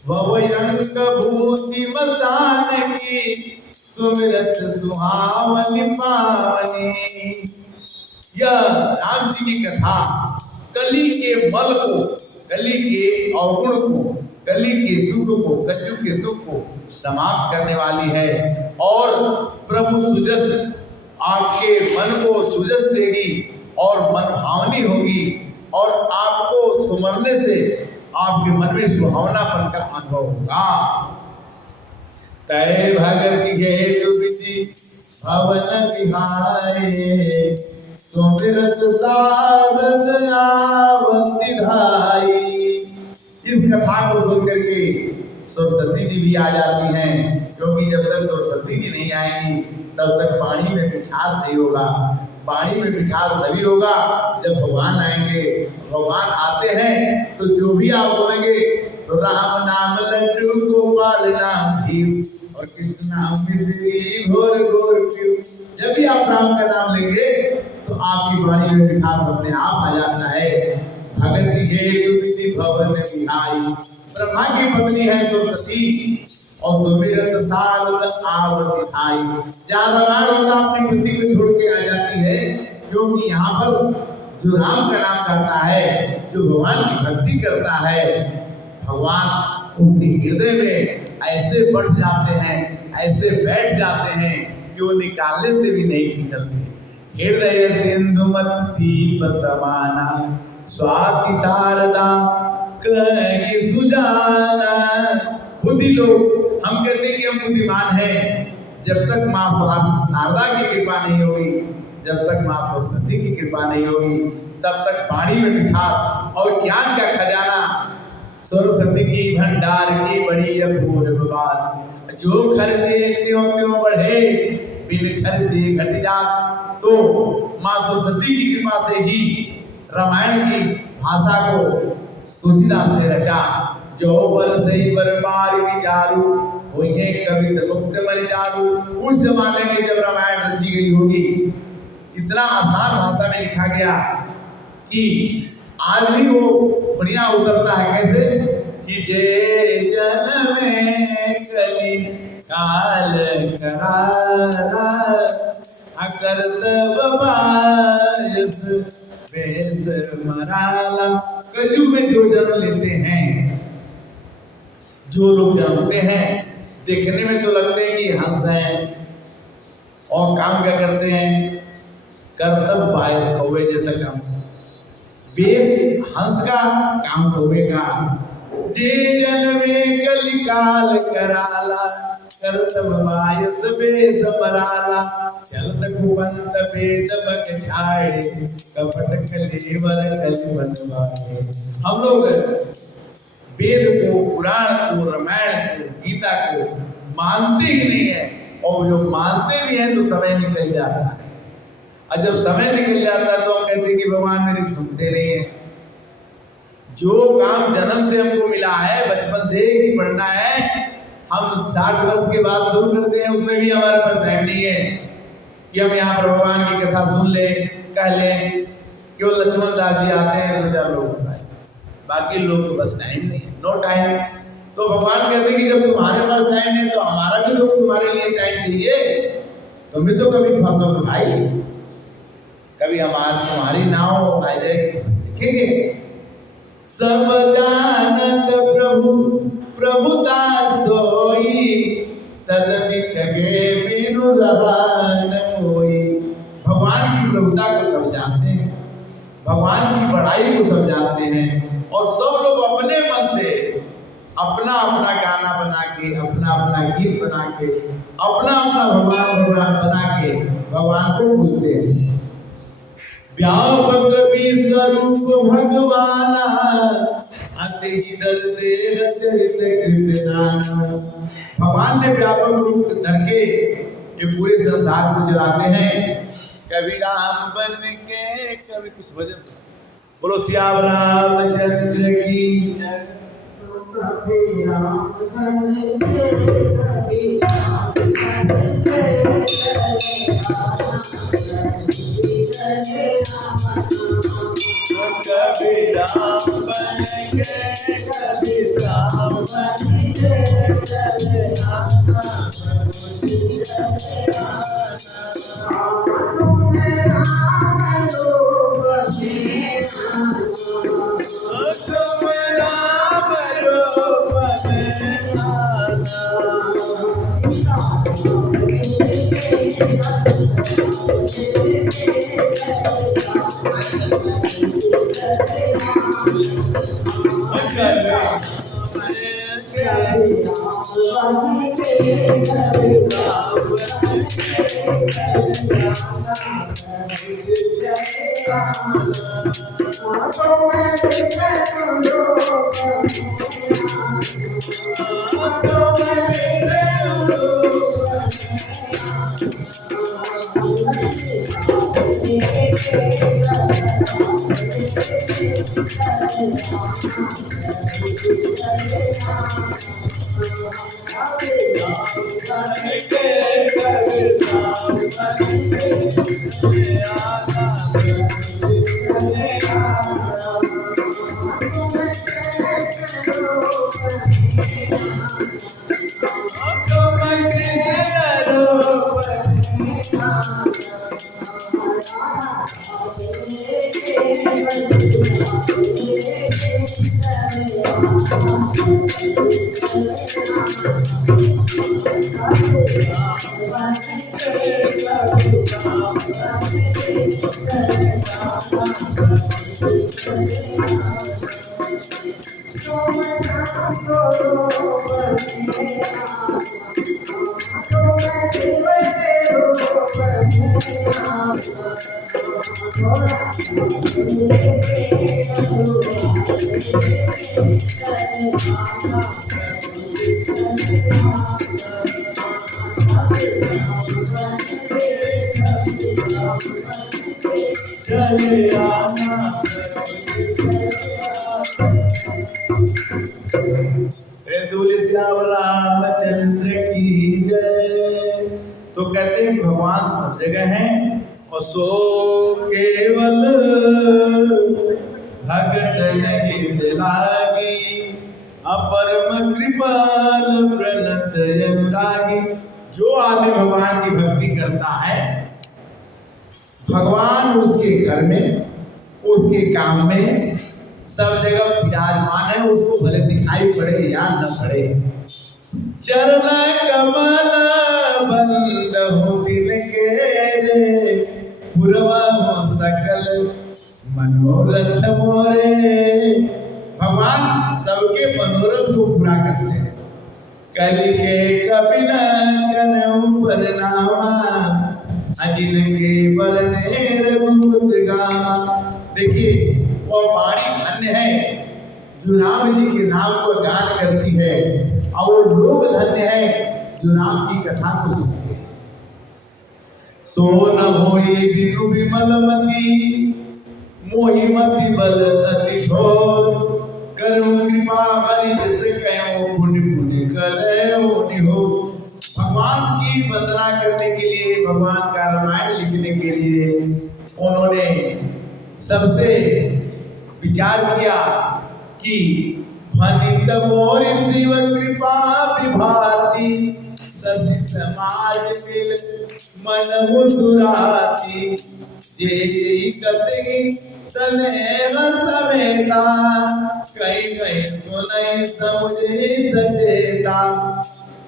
भवयंक भूति मसान की सुमिरत सुहावनी पावनी। यह राम जी की कथा कली के मल को, कली के अवगुण को, कली के दुख को, कलयुग के दुख को समाप्त करने वाली है। और प्रभु सुजस आपके मन को सुजस देगी और मन भावनी होगी, और आपको सुमरने से आपके मन में सुहावनापन का अनुभव होगा। तय भगत हेतु विधि भवन विहारे सुमिरत सारद आवंति धाई। इस कथा को सुन करके सरस्वती जी भी आ जाती हैं, क्योंकि जब तक सरस्वती जी नहीं आएंगी तब तक वाणी में मिठास नहीं होगा। वाणी में मिठास तभी होगा जब भगवान आएंगे। भगवान आते हैं तो जो भी आप बोलेंगे तो राम नाम लड्डू गोपाल नाम घी और कृष्ण नाम मिश्री घोर घोर पीऊ। जब भी आप राम का नाम लेंगे तो आपकी वाणी में मिठास अपने आप आ जाता है। भगत हेतु विधि भवन विहारी ब्रह्मा की पत्नी है तुलसी और सुमिरत सारद आवर्ति आई। ज्यादा बार होता अपनी पति को छोड़ के आ जाती है, क्योंकि यहाँ पर जो राम का नाम करता है, जो भगवान की भक्ति करता है, भगवान उनके हृदय में ऐसे बढ़ जाते हैं, ऐसे बैठ जाते हैं कि वो निकालने से भी नहीं निकलते। हृदय सिंधुमत सीप समाना स्वाति शारदा कहीं सुजाना। बुद्धि लोग हम कहते हैं कि हम बुद्धिमान हैं, जब तक माँ शारदा की कृपा नहीं होगी, जब तक माँ सरस्वती की कृपा नहीं होगी, तब तक पानी में मिठास और ज्ञान का खजाना सरस्वती की भंडार की बड़ी अपूर्व बात। जो खर्चे त्यों त्यों बढ़े, बिन खर्चे घट जात। तो माँ सरस्वती की कृपा से ही रामायण की भाषा को तुलसीदास ने रचा। जो बर सही बरबार विचारू होइए कवि मुक्त मन चारू। उस जमाने में जब रामायण रची गई होगी, इतना आसान भाषा में लिखा गया कि आज भी वो बढ़िया उतरता है। कैसे कि जे जन में कली काल करारा अकर्तव्य बायस बेस मराला। कलयुग में जो जन्म लेते हैं, जो लोग जन्मते हैं, देखने में तो लगते हैं कि हंस हैं और काम क्या करते हैं, कर्तव्य बायस कौवे जैसा काम, बेस हंस का काम कौवे का। जे जन में कलिकाल कराला कर्तव्य बायस बेस मराला। चलत कुबंत वेद बक छाड़े कपट कलेवर कलिवन वाले। हम लोग वेद को, पुराण को, रामायण को, गीता को मानते ही नहीं है, और जो मानते भी हैं तो समय निकल जाता है। और जब समय निकल जाता है तो हम कहते हैं कि भगवान मेरी सुनते नहीं है। जो काम जन्म से हमको मिला है, बचपन से ही पढ़ना है, हम 60 वर्ष के बाद शुरू करते हैं, उसमें भी हमारे पास टाइम नहीं है कि हम यहाँ पर भगवान की कथा सुन ले, कह लें। केवल लक्ष्मण दास जी आते हैं 2-4 लोग, बाकी लोग को बस टाइम नहीं है, नो टाइम। तो भगवान कहते हैं कि जब तुम्हारे पास टाइम नहीं तो हमारा भी तो तुम्हारे लिए टाइम चाहिए। तुम भी तो कभी फंसोगे भाई, कभी तुम्हारी नाव आ जाएगी, देखेंगे। सब जानत प्रभु प्रभुता सोई, तदपि खगे बिनु रहा न कोई। भगवान की प्रभुता को सब जानते हैं, भगवान की बड़ाई को सब जानते हैं, और सब लोग अपने मन से अपना अपना गाना बना के, अपना अपना गीत बना के, अपना अपना भगवान बना के भगवान को पूजते हैं। व्यापक विश्वरूप भगवान अति दर्शे रचरित कृष्णान। भगवान ने व्यापक रूप धर के ये पूरे संसार को चलाते हैं। कभी राम बन के, कभी कुछ भजन। बोलो श्याम रामचंद्र की जय। कभी राम बन के, कभी राम बन के रामचंद्र की जय। तो कहते हैं कि भगवान सब जगह हैं और सो केवल भगत नहीं लागी अपरम कृपाल प्रणत अनुरागी। जो आदमी भगवान की भक्ति करता है, भगवान उसके घर में, उसके काम में सब जगह विराजमान है, उसको भले दिखाई पड़े या न पड़े। चरण कमल बंद हो दिल के रे, पुरवा हो सकल मनोरथ मोरे। भगवान सबके मनोरथ को पूरा करते हैं। कलि के कपिल कनऊ परनामा, अजिन के बरने रघुपत गामा। देखिए वो वाणी धन्य है जो राम जी के नाम को गान करती है, और वो लोग धन्य है जो राम की कथा को सुनते हैं। सो न होई बिनु विमल मति, मोहि मति बल अति थोर। करहु कृपा हरि जस कहो, पुण्य पुण्य करहु निहोर। भगवान की वंदना करने के लिए, भगवान का रामायण लिखने के लिए उन्होंने सबसे विचार किया कि फनित मोर शिव कृपा विभाति, सति समाज मिल मन मुसुराती। जे कतई स्नेह समेता, कहीं कहीं सुनई समुझे सचेता।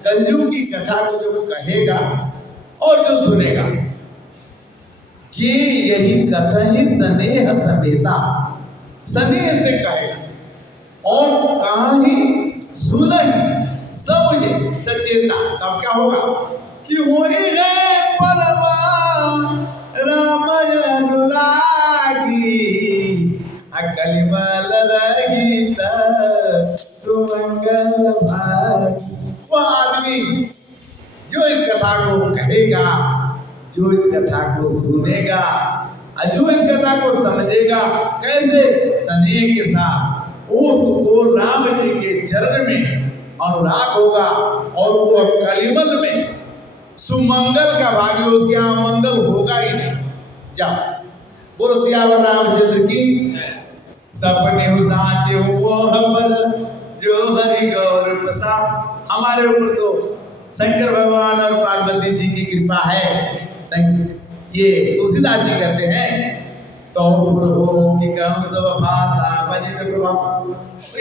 कलयुग की कथा को जो कहेगा और जो सुनेगा, ये यही कथहि स्नेह समेता, स्नेह से कहेगा और कहीं सुनहि समझे सचेता। तब क्या होगा कि वही है परमा राम अनुरागी, अकलिमल रहित सुमंगल भाई। वो आदमी जो इस कथा को कहेगा, जो इस कथा को सुनेगा, जो इस कथा को समझेगा, कैसे स्नेह के साथ उसको राम जी के चरण में अनुराग होगा और वो कलिमल में सुमंगल का भागी, उसके यहाँ मंगल होगा ही नहीं। जाओ बोलो सियावर रामचंद्र की। सपने साचे वो हमर जो हरि गौर प्रसाद। हमारे ऊपर तो शंकर भगवान और पार्वती जी की कृपा है। ये तुलसीदास जी कहते हैं, तो हो कि कम सब भाषा बजित प्रभा।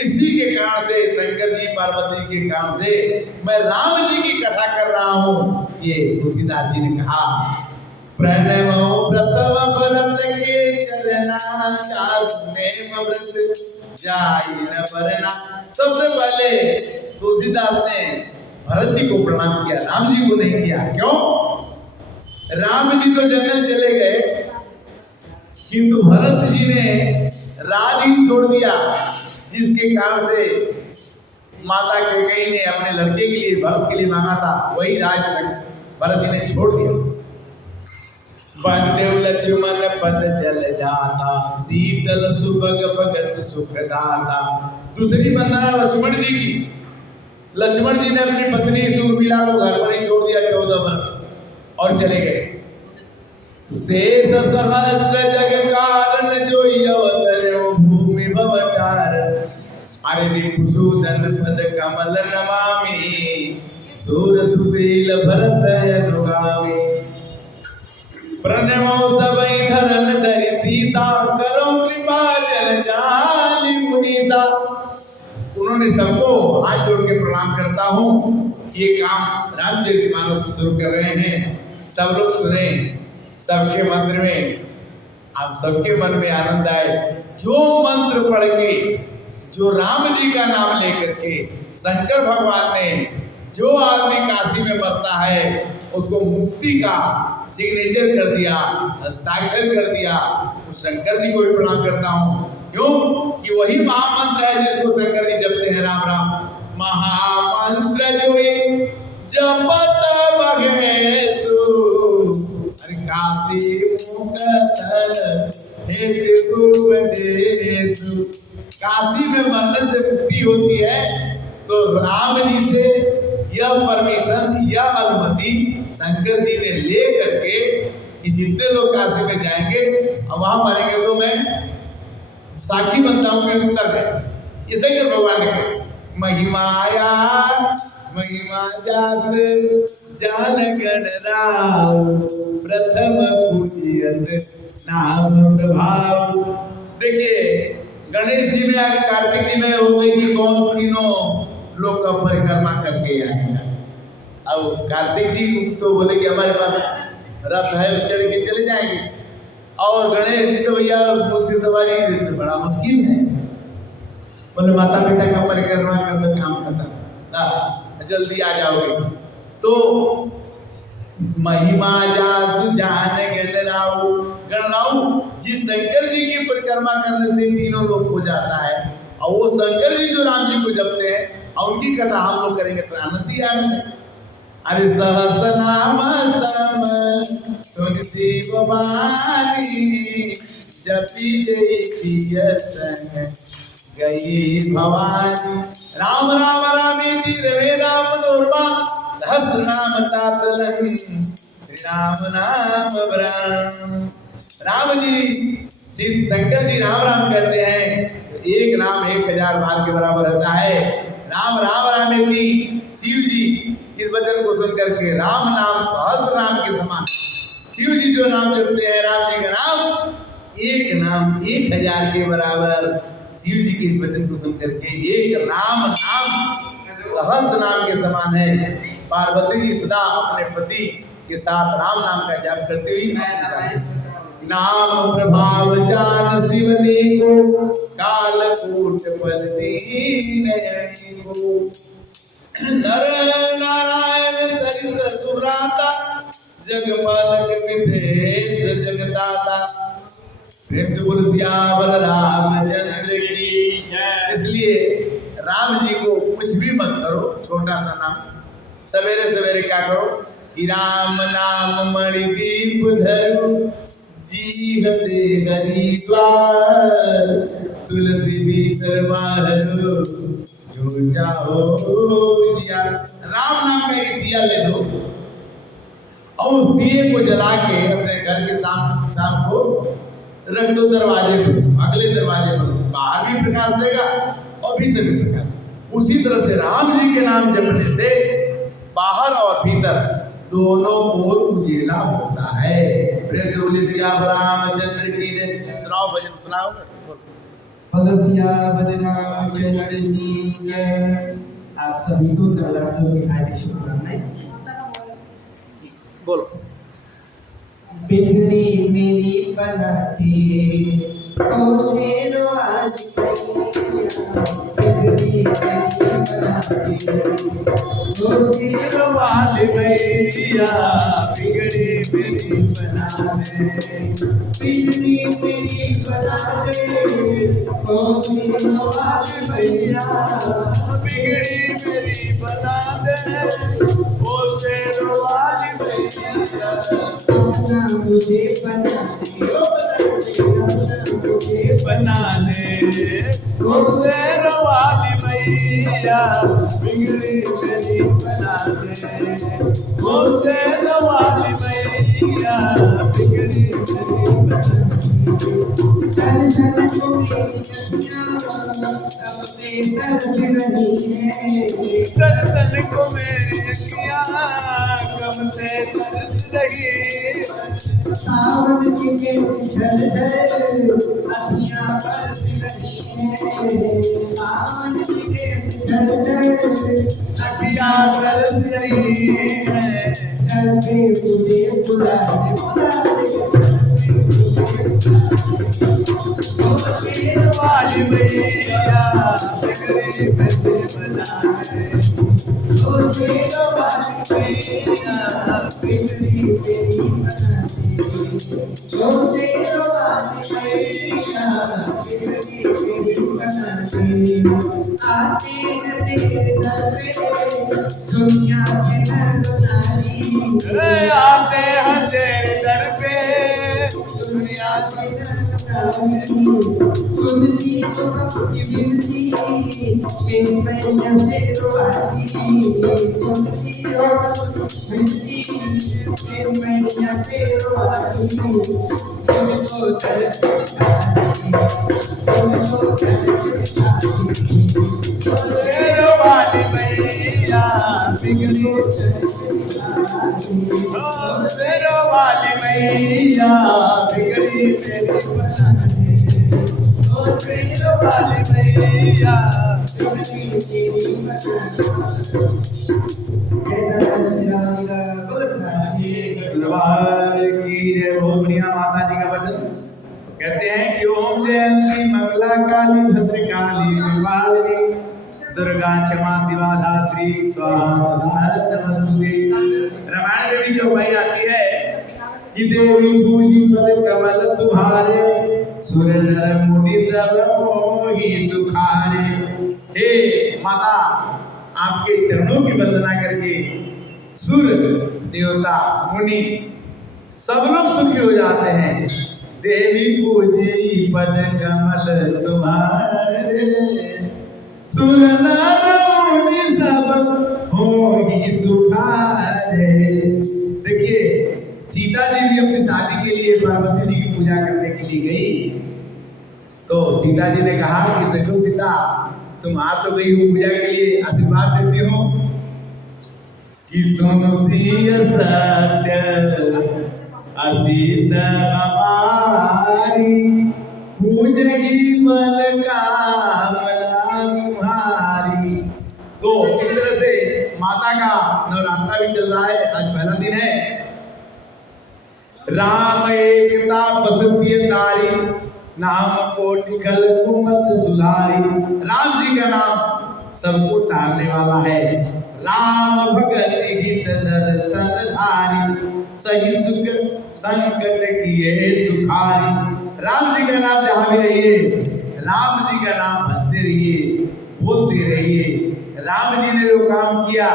इसी के कारण से शंकर जी पार्वती के कारण से मैं राम जी की कथा कर रहा हूँ। ये तुलसीदास जी ने कहा, प्रणव प्रथम भरत के चरना, व्रत जाई न बरना। सबसे पहले तुलसीदास ने भरत जी को प्रणाम किया, राम जी को नहीं किया। क्यों? राम जी तो जंगल चले गए, किंतु भरत जी ने राज ही छोड़ दिया, जिसके कारण से माता कैकेयी ने अपने लड़के के लिए, भरत के लिए मांगा था, वही राज भरत जी ने छोड़ दिया। बंदेव लक्ष्मण पद जल जाता, शीतल सुभग भगत सुखदाता। दूसरी वंदना लक्ष्मण जी की। लक्ष्मण जी ने अपनी पत्नी शूरवीला को घर पर ही छोड़ दिया 14 वर्ष और चले गए। शेष सहस्र जग कारण जो अवतरो भूमि भवतार, अरे रिपुसूदन पद कमल नमामि, सूर सुशील भरत अनुगामी। प्रणमो सबई धरन धरि सीता, करो कृपा जन जानि मुनीसा। उन्होंने सबको हाथ जोड़ के प्रणाम करता हूँ। ये काम रामचरितमानस शुरू कर रहे हैं, सब लोग सुने, सबके मंत्र में आप सबके मन में आनंद आए। जो मंत्र पढ़ के, जो राम जी का नाम लेकर के शंकर भगवान ने जो आदमी काशी में मरता है उसको मुक्ति का सिग्नेचर कर दिया, हस्ताक्षर कर दिया, उस शंकर जी को भी प्रणाम करता हूँ। क्यों कि वही महामंत्र है जिसको शंकर जी जपते हैं, राम राम महामंत्र जो ये जपत महेशु, अरे काशी काशी में मरने से मुक्ति होती है। तो राम जी से यह परमिशन, यह अनुमति शंकर जी ने ले करके कि जितने लोग काशी में जाएंगे और वहां मरेंगे तो मैं साक्षी बनता हूं कि उत्तर है। ये शंकर भगवान ने कहा महिमाया महिमा जात जान गण राव, प्रथम पूजियत नाम प्रभाव। देखिए गणेश जी में, कार्तिक जी में हो गई कि कौन तीनों लोग का परिक्रमा करके आएगा। अब कार्तिक जी तो बोले कि हमारे पास रथ है, चढ़ के चले जाएंगे, और गणेश जी तो भैया उसकी सवारी तो बड़ा मुश्किल है। बोले माता पिता का परिक्रमा कर दो, काम खत्म, जल्दी आ जाओगे। तो महिमा जासु जान गणराऊ, गणराऊ जिस शंकर जी की परिक्रमा करने से तीनों लोग हो जाता है, और वो शंकर जी जो राम जी को जपते हैं और उनकी कथा हम लोग करेंगे तो आनंद ही आनंद है। अरे सहस्रनाम सम तुलसी भवानी, जपी जय संग गई भवानी। राम राम रामेति रमे राम मनोरमा, सहस्र नाम तात लखी, श्री राम नाम ब्रह्म। राम जी शंकर जी राम राम कहते हैं तो एक नाम 1000 बार के बराबर रहता है। राम राम रामेति, शिव जी इस वचन को सुनकर के राम नाम सहस्र नाम के समान, शिव जी जो नाम जपते हैं राम जी का नाम, एक नाम 1000 के बराबर। शिव जी के इस वचन को सुनकर के एक राम नाम सहस्र नाम के समान है। पार्वती जी सदा अपने पति के साथ राम नाम का जाप करते हुए नाम प्रभाव जान शिवने को, कालकूट पल दीन को, नर नारायण सरिस सुभ्राता, जगपालक विभेद जगदाता। रामचंद्र की जय। इसलिए राम जी को कुछ भी मत करो, छोटा सा नाम, सवेरे सवेरे क्या करो कि राम नाम मणिदीप धरो, जीवते हरिद्वार, तुलसी भीतर बाहरो, जो चाहो जिया। राम नाम का एक दिया ले लो और उस दिए को जला के अपने घर के शाम को रख दो दरवाजे पर, अगले दरवाजे पर, बाहर भी प्रकाश देगा और भीतर भी प्रकाश देगा। उसी तरह से राम जी के नाम जपने से बाहर और भीतर दोनों ओर उजेला होता है। प्रेम बोले सियाव रामचंद्र की जय। सुनाओ भजन, सुनाओ रामचंद्र की जय। आप सभी को नवरात्रों की हार्दिक शुभकामनाएं। बोलो। बिगड़ी मेरी बनाती ओ शेरो आज, बिगड़ी मेरी बनाती ओ शेरो आज भैया, बिगड़ी मेरी बना दे, बिगड़ी मेरी बना दे ओ शेरो आज भैया, बिगड़ी मेरी बना दे ओ शेरो आज भैया। मुझे बना ले ओ शेरो वाली भैया, बिगड़ी मेरी बना दे ओ शेरो वाली भैया, बिगड़ी मेरी बना दे। दर्शन को मेरी अखियाँ कब से तरस रही है। सावन के झल झल अखियाँ बरस रही हैं, सावन के झल झल अखियाँ तरस रही है। चलते मुझे बुलाते शेर वाली मैया बिगड़ी पैसे बनाए। ओ शेर वाली मैया बिगड़ी तेरी बनाए, ओ शेर वाली मैया बिगड़ी तेरी बनाए। आते हैं तेरे दर पे दुनिया के नर नारी, आते हैं तेरे दर पे दुनिया की सुनती तो सबकी विनती, मेरी मैया शेरवाली सुनती हो विनती, मेरी मैया शेरवाली तुमको शेर वाली मैया बिगड़ी शेर वाली मैया बिगड़ी तेरी बनाए। ओ शेर वाली मैया दरबार की जय। बहुत बढ़िया माता जी का भजन कहते हैं कि ओम जयंती मंगला काली भद्रकाली कपालिनी दुर्गा क्षमा शिवा धात्री स्वाहा नमस्ते। रामायण में भी चौपाई आती है कि देवी पूजी पद कमल तुम्हारे सुर नर मुनि सब मोहि सुखारे। हे माता, आपके चरणों की वंदना करके सुर देवता मुनि सब लोग सुखी हो जाते हैं। देवी पूजी पद कमल तुम्हारे सुर नर मुनि सब होगी सुखारे। देखिए, सीता जी भी अपनी शादी के लिए पार्वती जी की पूजा करने के लिए गई, तो सीता जी ने कहा कि देखो सीता, तुम आ तो गई हो पूजा के लिए, आशीर्वाद देती हो कि सुनो सिय सत्य आशीष हमारी पूजगी बल कामना तुम्हारी। तो इस तरह से माता का नवरात्रा भी चल रहा है। आज पहला दिन है। राम एकता बसंती तारी नाम कोटि खल कुमत सुधारी। राम जी का नाम सबको तारने वाला है। राम भगत हित नर तन धारी सही सुख संकट किए सुखारी। राम जी का नाम जहाँ भी रहिए, राम जी का नाम हंसते रहिए, बोलते रहिए। राम जी ने जो काम किया,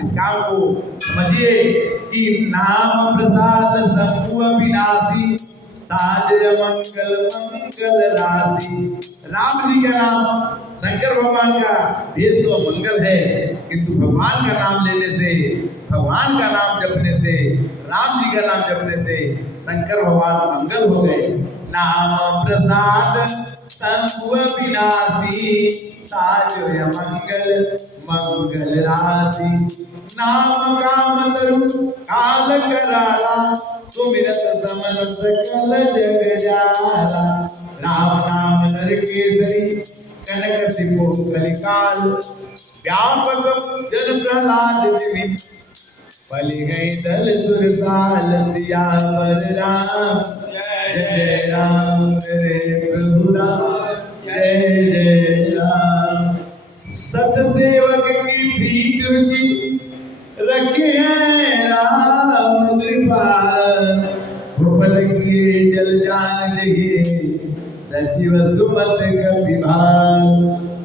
इस काम को समझिए कि नाम प्रसाद शंभु अविनाशी साज मंगल मंगल राशि। राम जी का नाम, शंकर भगवान का भेद तो मंगल है, किंतु भगवान का नाम लेने से, भगवान का नाम जपने से, राम जी का नाम जपने से शंकर भगवान मंगल हो गए। नाम प्रसाद शंभु अविनाशी साज मंगल मंगल राशि। नाम काम तरु काल कराला सुमिरत समन सकल जग जाला। राम नाम नर केसरी कनक सिंहो कलिकाल व्यापक जन प्रहलाद दिवि पलि गई दल सुरसाल। सिया पर राम जय जय राम, मेरे प्रभु राम जय जय राम। सत सेवक की प्रीत रुचि रखे हैं राम कृपाल। भूपल किए जल जान लगे सचिव सुमत कपिभाल।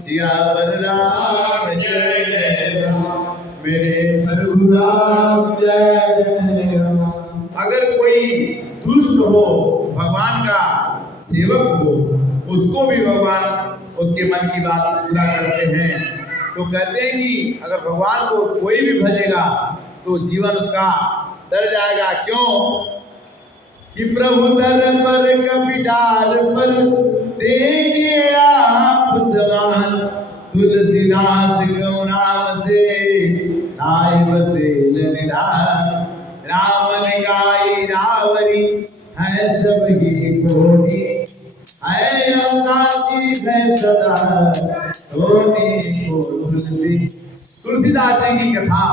सिया पर राम जय जय राम, मेरे प्रभु राम जय जय राम। अगर कोई दुष्ट हो, भगवान का सेवक हो, उसको भी भगवान उसके मन की बात पूरा करते हैं। तो कहते हैं कि अगर भगवान को कोई भी भजेगा तो जीवन उसका तर जाएगा। क्यों कि प्रभु दर पर कपि डाल पर देखिए आप समान तुलसीदास को नाम से आए बसे निधान। राम ने गाई रावरी है सबकी कोटि, है अवतारी है सदा सोनी को तुलसी। तुलसीदास जी की कथा,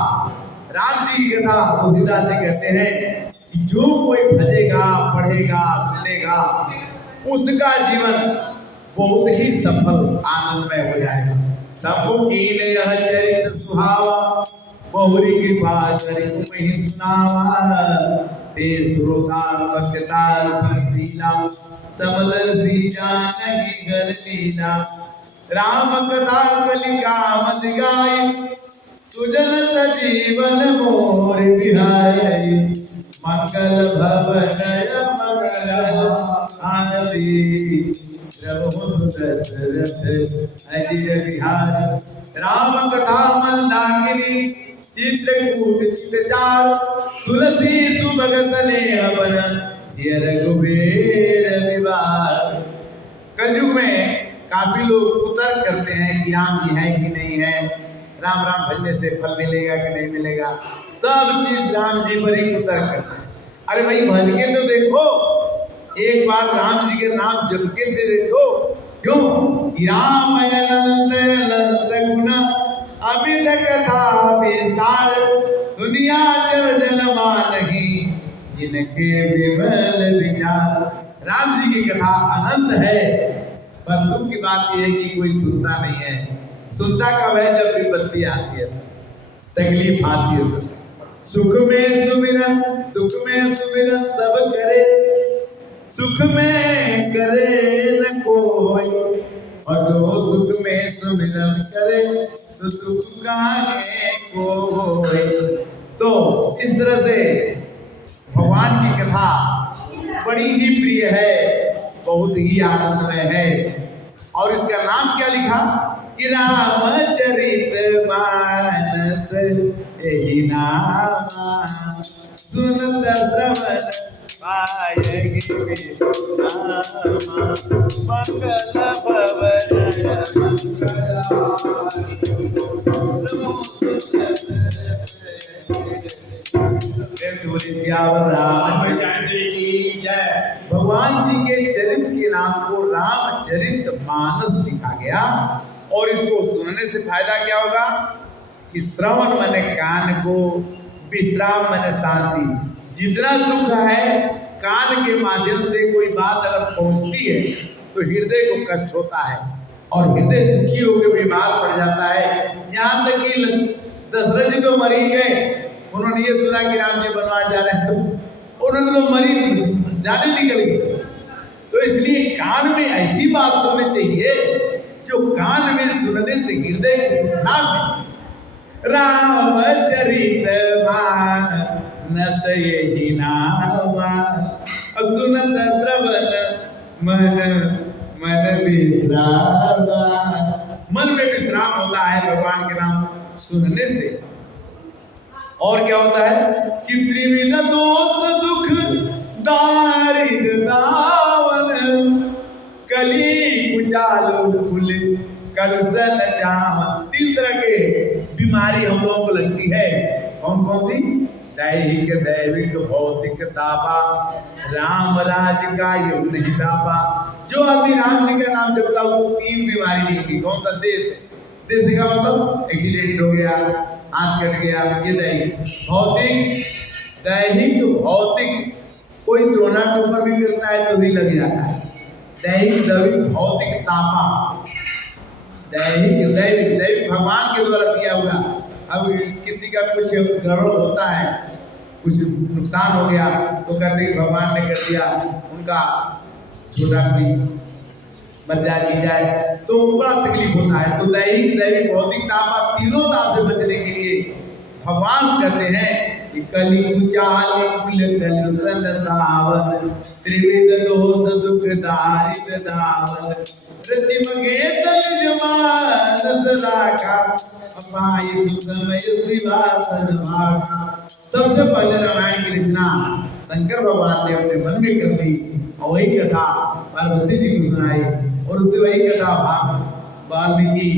राम जी की कथा तुलसीदास जी कहते हैं कि जो कोई भजेगा, पढ़ेगा, सुनेगा, उसका जीवन बहुत ही सफल आनंदमय हो जाएगा। सबको कीले यह चरित्र सुहावा, बहुरी कृपा करि तुम्हि सुनावा। ते सुरोधार भक्तार भक्तिना, समदर्शी जानकी घर लीला। राम कथा कलिका मत गाई, सुजन सजीवन मोर बिहाई। मंगल भवन मंगल आरती, प्रभु दशरथ अजित बिहारी। राम कथा मंदाकिनी, चित्रकूट चित्रचार। तुलसी सुभग स्नेह बन, सिय रघुबीर विवार। कलयुग में काफी लोग कुतर्क करते हैं कि राम जी है कि नहीं है, राम राम भजने से फल मिलेगा कि नहीं मिलेगा। सब चीज राम जी पर ही कुतर्क करते हैं। अरे भाई भज के तो देखो, एक बार राम जी के नाम जप के तो देखो। क्यों? राम अनंत अनंत गुण, अमित कथा विस्तार। सुनिया चर जन मानहि, जिनके विमल विचार। राम जी की कथा अनंत है, पर दुख की बात यह है कि कोई सुनता नहीं है। सुनता कब है? जब विपत्ति आती है, तकलीफ आती है। तो सुख में सुमिरन, दुख में सुमिरन सब करे, सुख में करे न कोई। और जो दुख में सुमिरन करे, तो दुख काहे कोई। तो इस तरह से भगवान की कथा बड़ी ही प्रिय है, बहुत ही आनंदमय है। और इसका नाम क्या लिखा कि रामचरित मानस यही नाम, सुनत श्रवण पाएगी मंगल भगवान जी के चरित्र के नाम को रामचरित मानस लिखा गया। और इसको सुनने से फायदा क्या होगा कि श्रवण माने कान को, विश्राम माने शांति। जितना दुख है, कान के माध्यम से कोई बात अगर पहुंचती है तो हृदय को कष्ट होता है, और हृदय दुखी होकर बीमार पड़ जाता है। यहाँ तक कि दशरथ जी तो मर ही गए, उन्होंने ये सुना कि राम जी बनवास जा रहे हैं, तो उन्होंने तो मरी जाने निकल गई। तो इसलिए कान में ऐसी बात सुननी चाहिए जो कान में सुनने से हृदय को विश्राम मिले। रामचरित मानस यही नाम, सुनत श्रवण मन विश्राम। मन में विश्राम होता है भगवान के नाम सुनने से। और क्या होता है कि त्रिविध दोष दुख दारिद्र दावन, कली कुचाल फूल कलुषण जाम। 3 तरह के बीमारी हम लोगों को लगती है। कौन कौन सी? दैहिक, दैविक, भौतिक तापा, राम राज का युग नहीं तापा। जो आदमी राम जी का नाम जपता है वो 3 बीमारी नहीं होगी। कौन सा? देश का मतलब एक्सीडेंट हो गया, हाथ कट गया, ये दैहिक। भौतिक, दैहिक भौतिक, कोई टोना टोपर भी करता है तो भी लग जाता है। दैहिक दैविक भौतिक तापा, दैहिक दैविक भगवान के द्वारा दिया हुआ। अब किसी का कुछ गड़बड़ होता है, कुछ नुकसान हो गया तो कहते हैं भगवान ने कर दिया, उनका छोटा भी बच्चा की जाए तो बड़ा तकलीफ होता है। तो दैहिक दैविक भौतिक ताप, तीनों ताप से बचने के लिए भगवान कहते हैं कि कली कुचाल कुल कलुषण सावन, त्रिविध दोष दुख दारिद्र दावन। रतिम गे तल जमानस राखा, अपाय सुखमय श्रीवासन भागा। सबसे पहले रामायण की रचना शंकर भगवान ने अपने मन में कर ली और वही कथा पार्वती जी को सुनाई और उससे वही कथा वाल्मीकि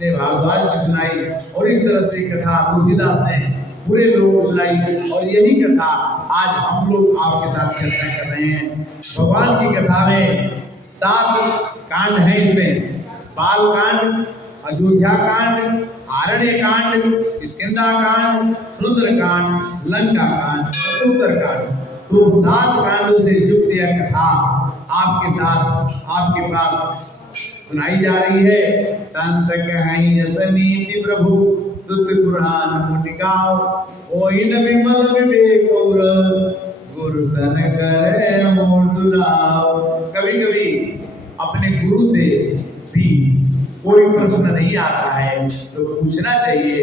ने भारद्वाज को सुनाई और इस तरह से कथा तुलसीदास ने पूरे लोगों को सुनाई और यही कथा आज हम लोग आपके साथ चर्चा कर रहे हैं। भगवान की कथा में 7 कांड हैं। इसमें बाल कांड, अयोध्या कांड, आरण्य कांड, किष्किंधा कांड, रुद्र कांड, लंका कांड, उत्तर कांड। तो 7 कांडों से युक्त यह कथा आपके साथ आपके पास सुनाई जा रही है। संत कहीं सनीति प्रभु सुत पुराण मुनिगाओ ओहि न विमल विवेक गुरु सन करे मोर दुलाओ। कभी कभी अपने गुरु से भी कोई प्रश्न नहीं आता है तो पूछना चाहिए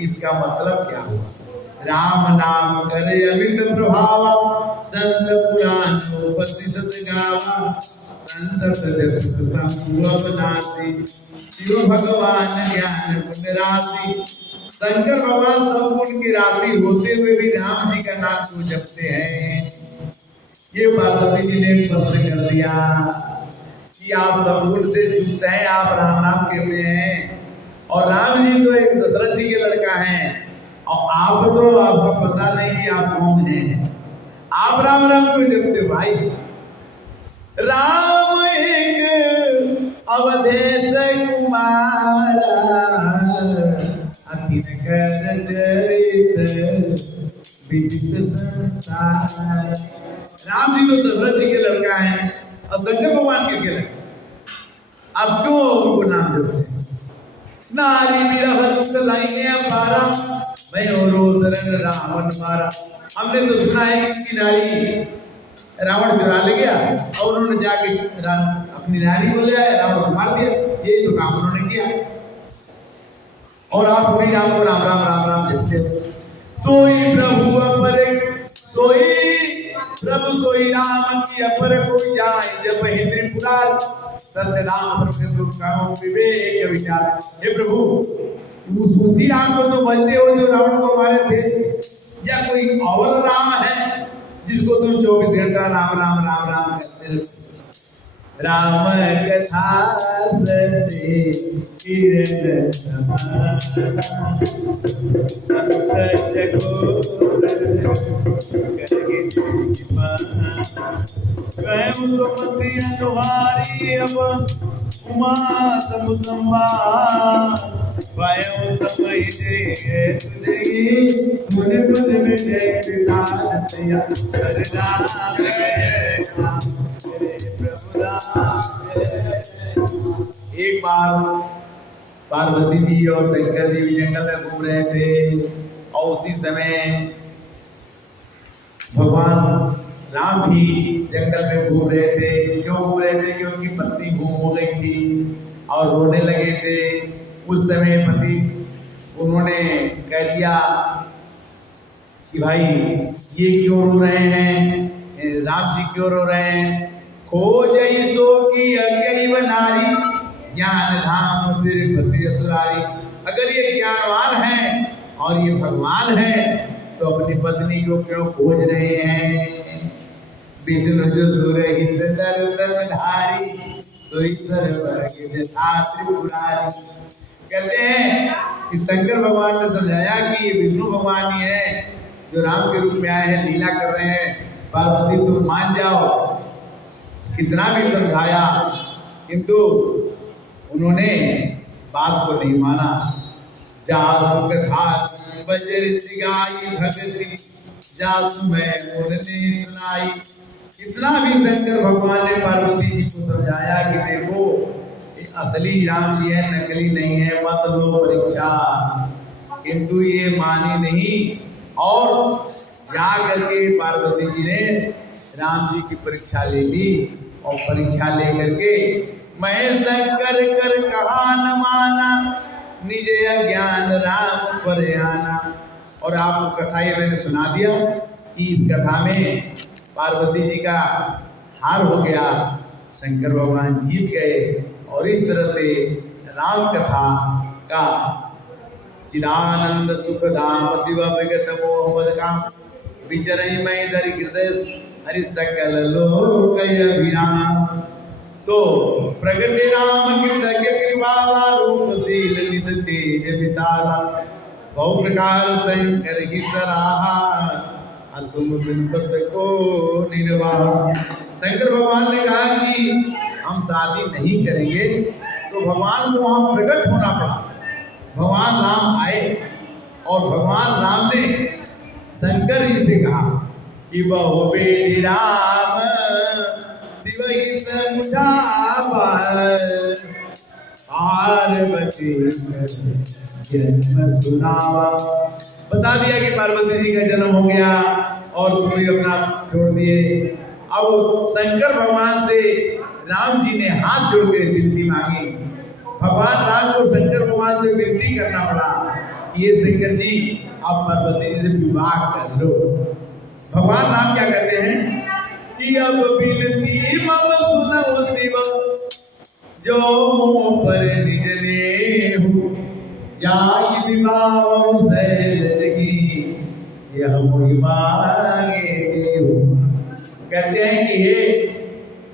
इसका मतलब क्या हुआ। राम नाम करे अमित प्रभावा संत पुराण उपनिषद गावा शिव भगवान ज्ञान गुण राशि। शंकर भगवान सब गुण की राशि होते हुए भी राम जी का नाम क्यों जपते हैं। ये पार्वती जी ने स्पष्ट कर दिया कि आप सब गुण से युक्त हैं, आप राम नाम कहते हैं और राम जी तो एक दशरथ जी के लड़का हैं और आप तो आपको पता नहीं कि आप कौन हैं। आप राम राम क्यों जपते हो भाई। राम एक अवधेश कुमारा अति नगर चरित विदित संसार। राम जी तो दशरथ जी के लड़का हैं और शंकर भगवान के लड़का। अब क्यों उनको नाम जपते हैं। नारी विरह दुख लाइने अपारा मैं रोज रंग रावण मारा। हमने तो सुना है कि इसकी नारी रावण चुरा ले गया और उन्होंने जाके अपनी नारी को ले आया, रावण को मार दिया। यही तो काम उन्होंने किया और आप पूरी राम को राम राम राम राम जपते हो। सोई प्रभु अपर सोई प्रभु सोई राम की अपर कोई जाए जब ही त्रिपुरार सत्य राम प्रभु कहो विवेक विचार। हे प्रभु उसी राम को तो बनते हो जो रावण को मारे थे या कोई और राम है जिसको तुम 24 घंटा राम राम राम राम करते हो। राम कथा से किरण अनुहारी अब उमा समुसंबा स्वयं समय जय मुझे पद में जय विधान तैया एक बार पार्वती जी और शंकर जी भी जंगल में घूम रहे थे और उसी समय भगवान राम भी जंगल में घूम रहे थे। क्यों घूम रहे थे? क्योंकि पत्नी गुम हो गई थी और रोने लगे थे। उस समय पति उन्होंने कह दिया कि भाई ये क्यों रो रहे हैं, राम जी क्यों रो रहे हैं। खोज सो की अगरीब नारी ज्ञान धाम सिर पति असुरारी। अगर ये ज्ञानवान है और ये भगवान है तो अपनी पत्नी को क्यों खोज रहे हैं। विष्णु जो सुरहित धारी सोई सरवर के त्रिपुरारी। कहते हैं कि शंकर भगवान ने समझाया कि ये विष्णु भगवान ही है जो राम के रूप में आए हैं, लीला कर रहे हैं। पार्वती तुम मान जाओ। कितना भी समझाया किंतु उन्होंने बात को नहीं माना। जादू कथा बजर सिगाई भगती जादू मैं उन्होंने सुनाई। कितना भी शंकर भगवान ने पार्वती जी को समझाया कि देखो असली राम जी है, नकली नहीं है, मत लो परीक्षा। किंतु ये मानी नहीं और जा करके पार्वती जी ने राम जी की परीक्षा ले ली और परीक्षा लेकर के मैं शंकर कर कहा न माना निज अज्ञान राम पर आना। और आपको कथा ये मैंने सुना दिया कि इस कथा में पार्वती जी का हार हो गया, शंकर भगवान जीत गए और इस तरह से राम कथा का चिदानंद सुखधाम शिव विगत मोह काम विचरई मैं दर हृदय हरि सकल लोक अभिराम। तो प्रगटे राम कृतज्ञ कृपाला रूपशील निध तेज विशाला बहु प्रकार शंकर ही सराहा तुम बिनपत को निर्वाह। शंकर भगवान ने कहा कि हम शादी नहीं करेंगे, तो भगवान को वहां प्रकट होना पड़ा। भगवान राम आए और भगवान राम ने शंकर जी से कहा कि बहु बेटी राम शिव पार्वती जन्म सुनावा। बता दिया कि पार्वती जी का जन्म हो गया और तुम भी अपना छोड़ दिए। अब शंकर भगवान से राम जी ने हाथ जोड़ के विनती मांगी। भगवान राम को शंकर भगवान से विनती करना पड़ा कि ये शंकर जी आप पार्वती जी से विवाह कर लो। भगवान राम क्या कहते हैं कि अब विनती मम सुनो शिव जो मुँह पर निज नेहु जाई विवाह सैलगी यह मोहि मांगे। कहते हैं कि हे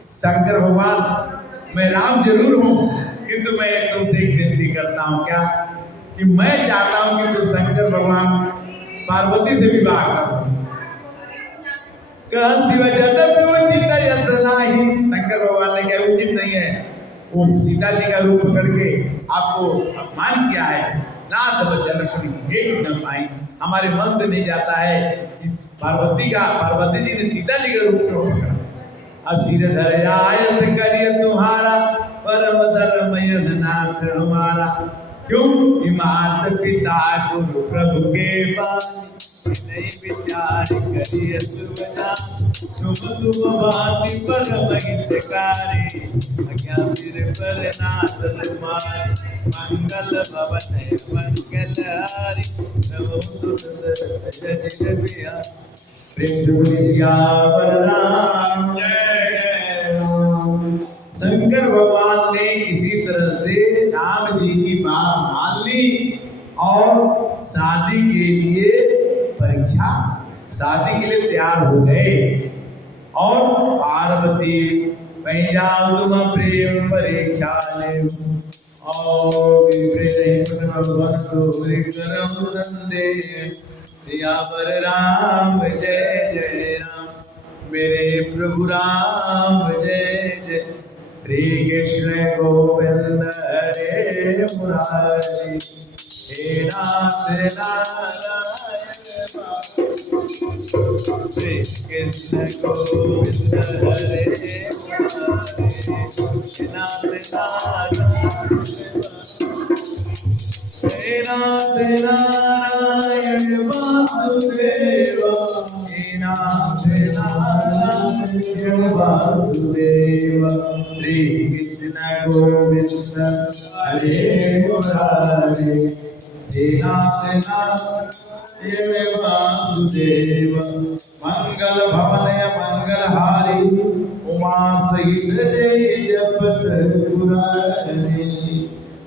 शंकर भगवान मैं राम जरूर हूँ, किंतु मैं तुमसे एक विनती करता हूँ क्या कि मैं चाहता हूँ कि तुम शंकर भगवान पार्वती से विवाह करो। शंकर भगवान ने क्या उचित नहीं है, वो सीता जी का रूप पकड़ के आपको अपमान किया है। नाथ बचन देख न पाई, हमारे मन से नहीं जाता है कि पार्वती जी ने सीता जी का रूप क्यों पकड़ा। असिर धर आय करिय तुम्हारा परम धर्मय नाथ हमारा। क्यों मात पिता गुरु प्रभु के पास नहीं विचार करिय सुवना तुम भांति परम हितकारी अज्ञान सिर पर नाथ तुम्हारे मंगल भवन मंगल हारी नमो तुझ बिया राम जय राम। शंकर भगवान ने इसी तरह से राम जी की बात मान ली और शादी के लिए शादी के लिए तैयार हो गए। और पार्वती वहीं जाओ तुम प्रेम परीक्षा ले और पर राम जय जय राम मेरे प्रभु राम जय जय। श्री कृष्ण गोविंद हरे मुरारी हे नाथ नारायण श्री कृष्ण गोविंद हरे मुरारी नाथ नारायण हे नाथ नारायण वासुदेव हे नाथ नारायण वासुदेव। श्री कृष्ण गोविंद हरे मुरारी हे नाथ नारायण वासुदेव। मंगल भवनय मंगलहारी उमा सहित जय जपत पुरारी।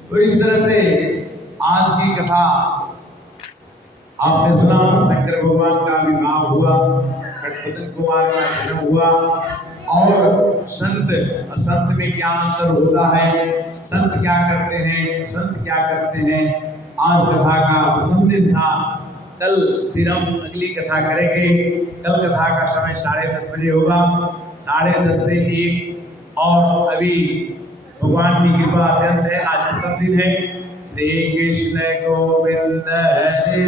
तो इस तरह से आज की कथा आपने सुना। शंकर भगवान का विवाह हुआ, खटपतन कुमार का जन्म हुआ। और संत असंत में क्या अंतर होता है, संत क्या करते हैं, संत क्या करते हैं, आज कथा का प्रथम दिन था। कल फिर हम अगली कथा करेंगे। कल कथा का समय 10:30 बजे होगा, 10:30 से 1। और अभी भगवान की कृपा अत्यंत है, आज प्रथम दिन है। श्री कृष्ण गोविंद हरे।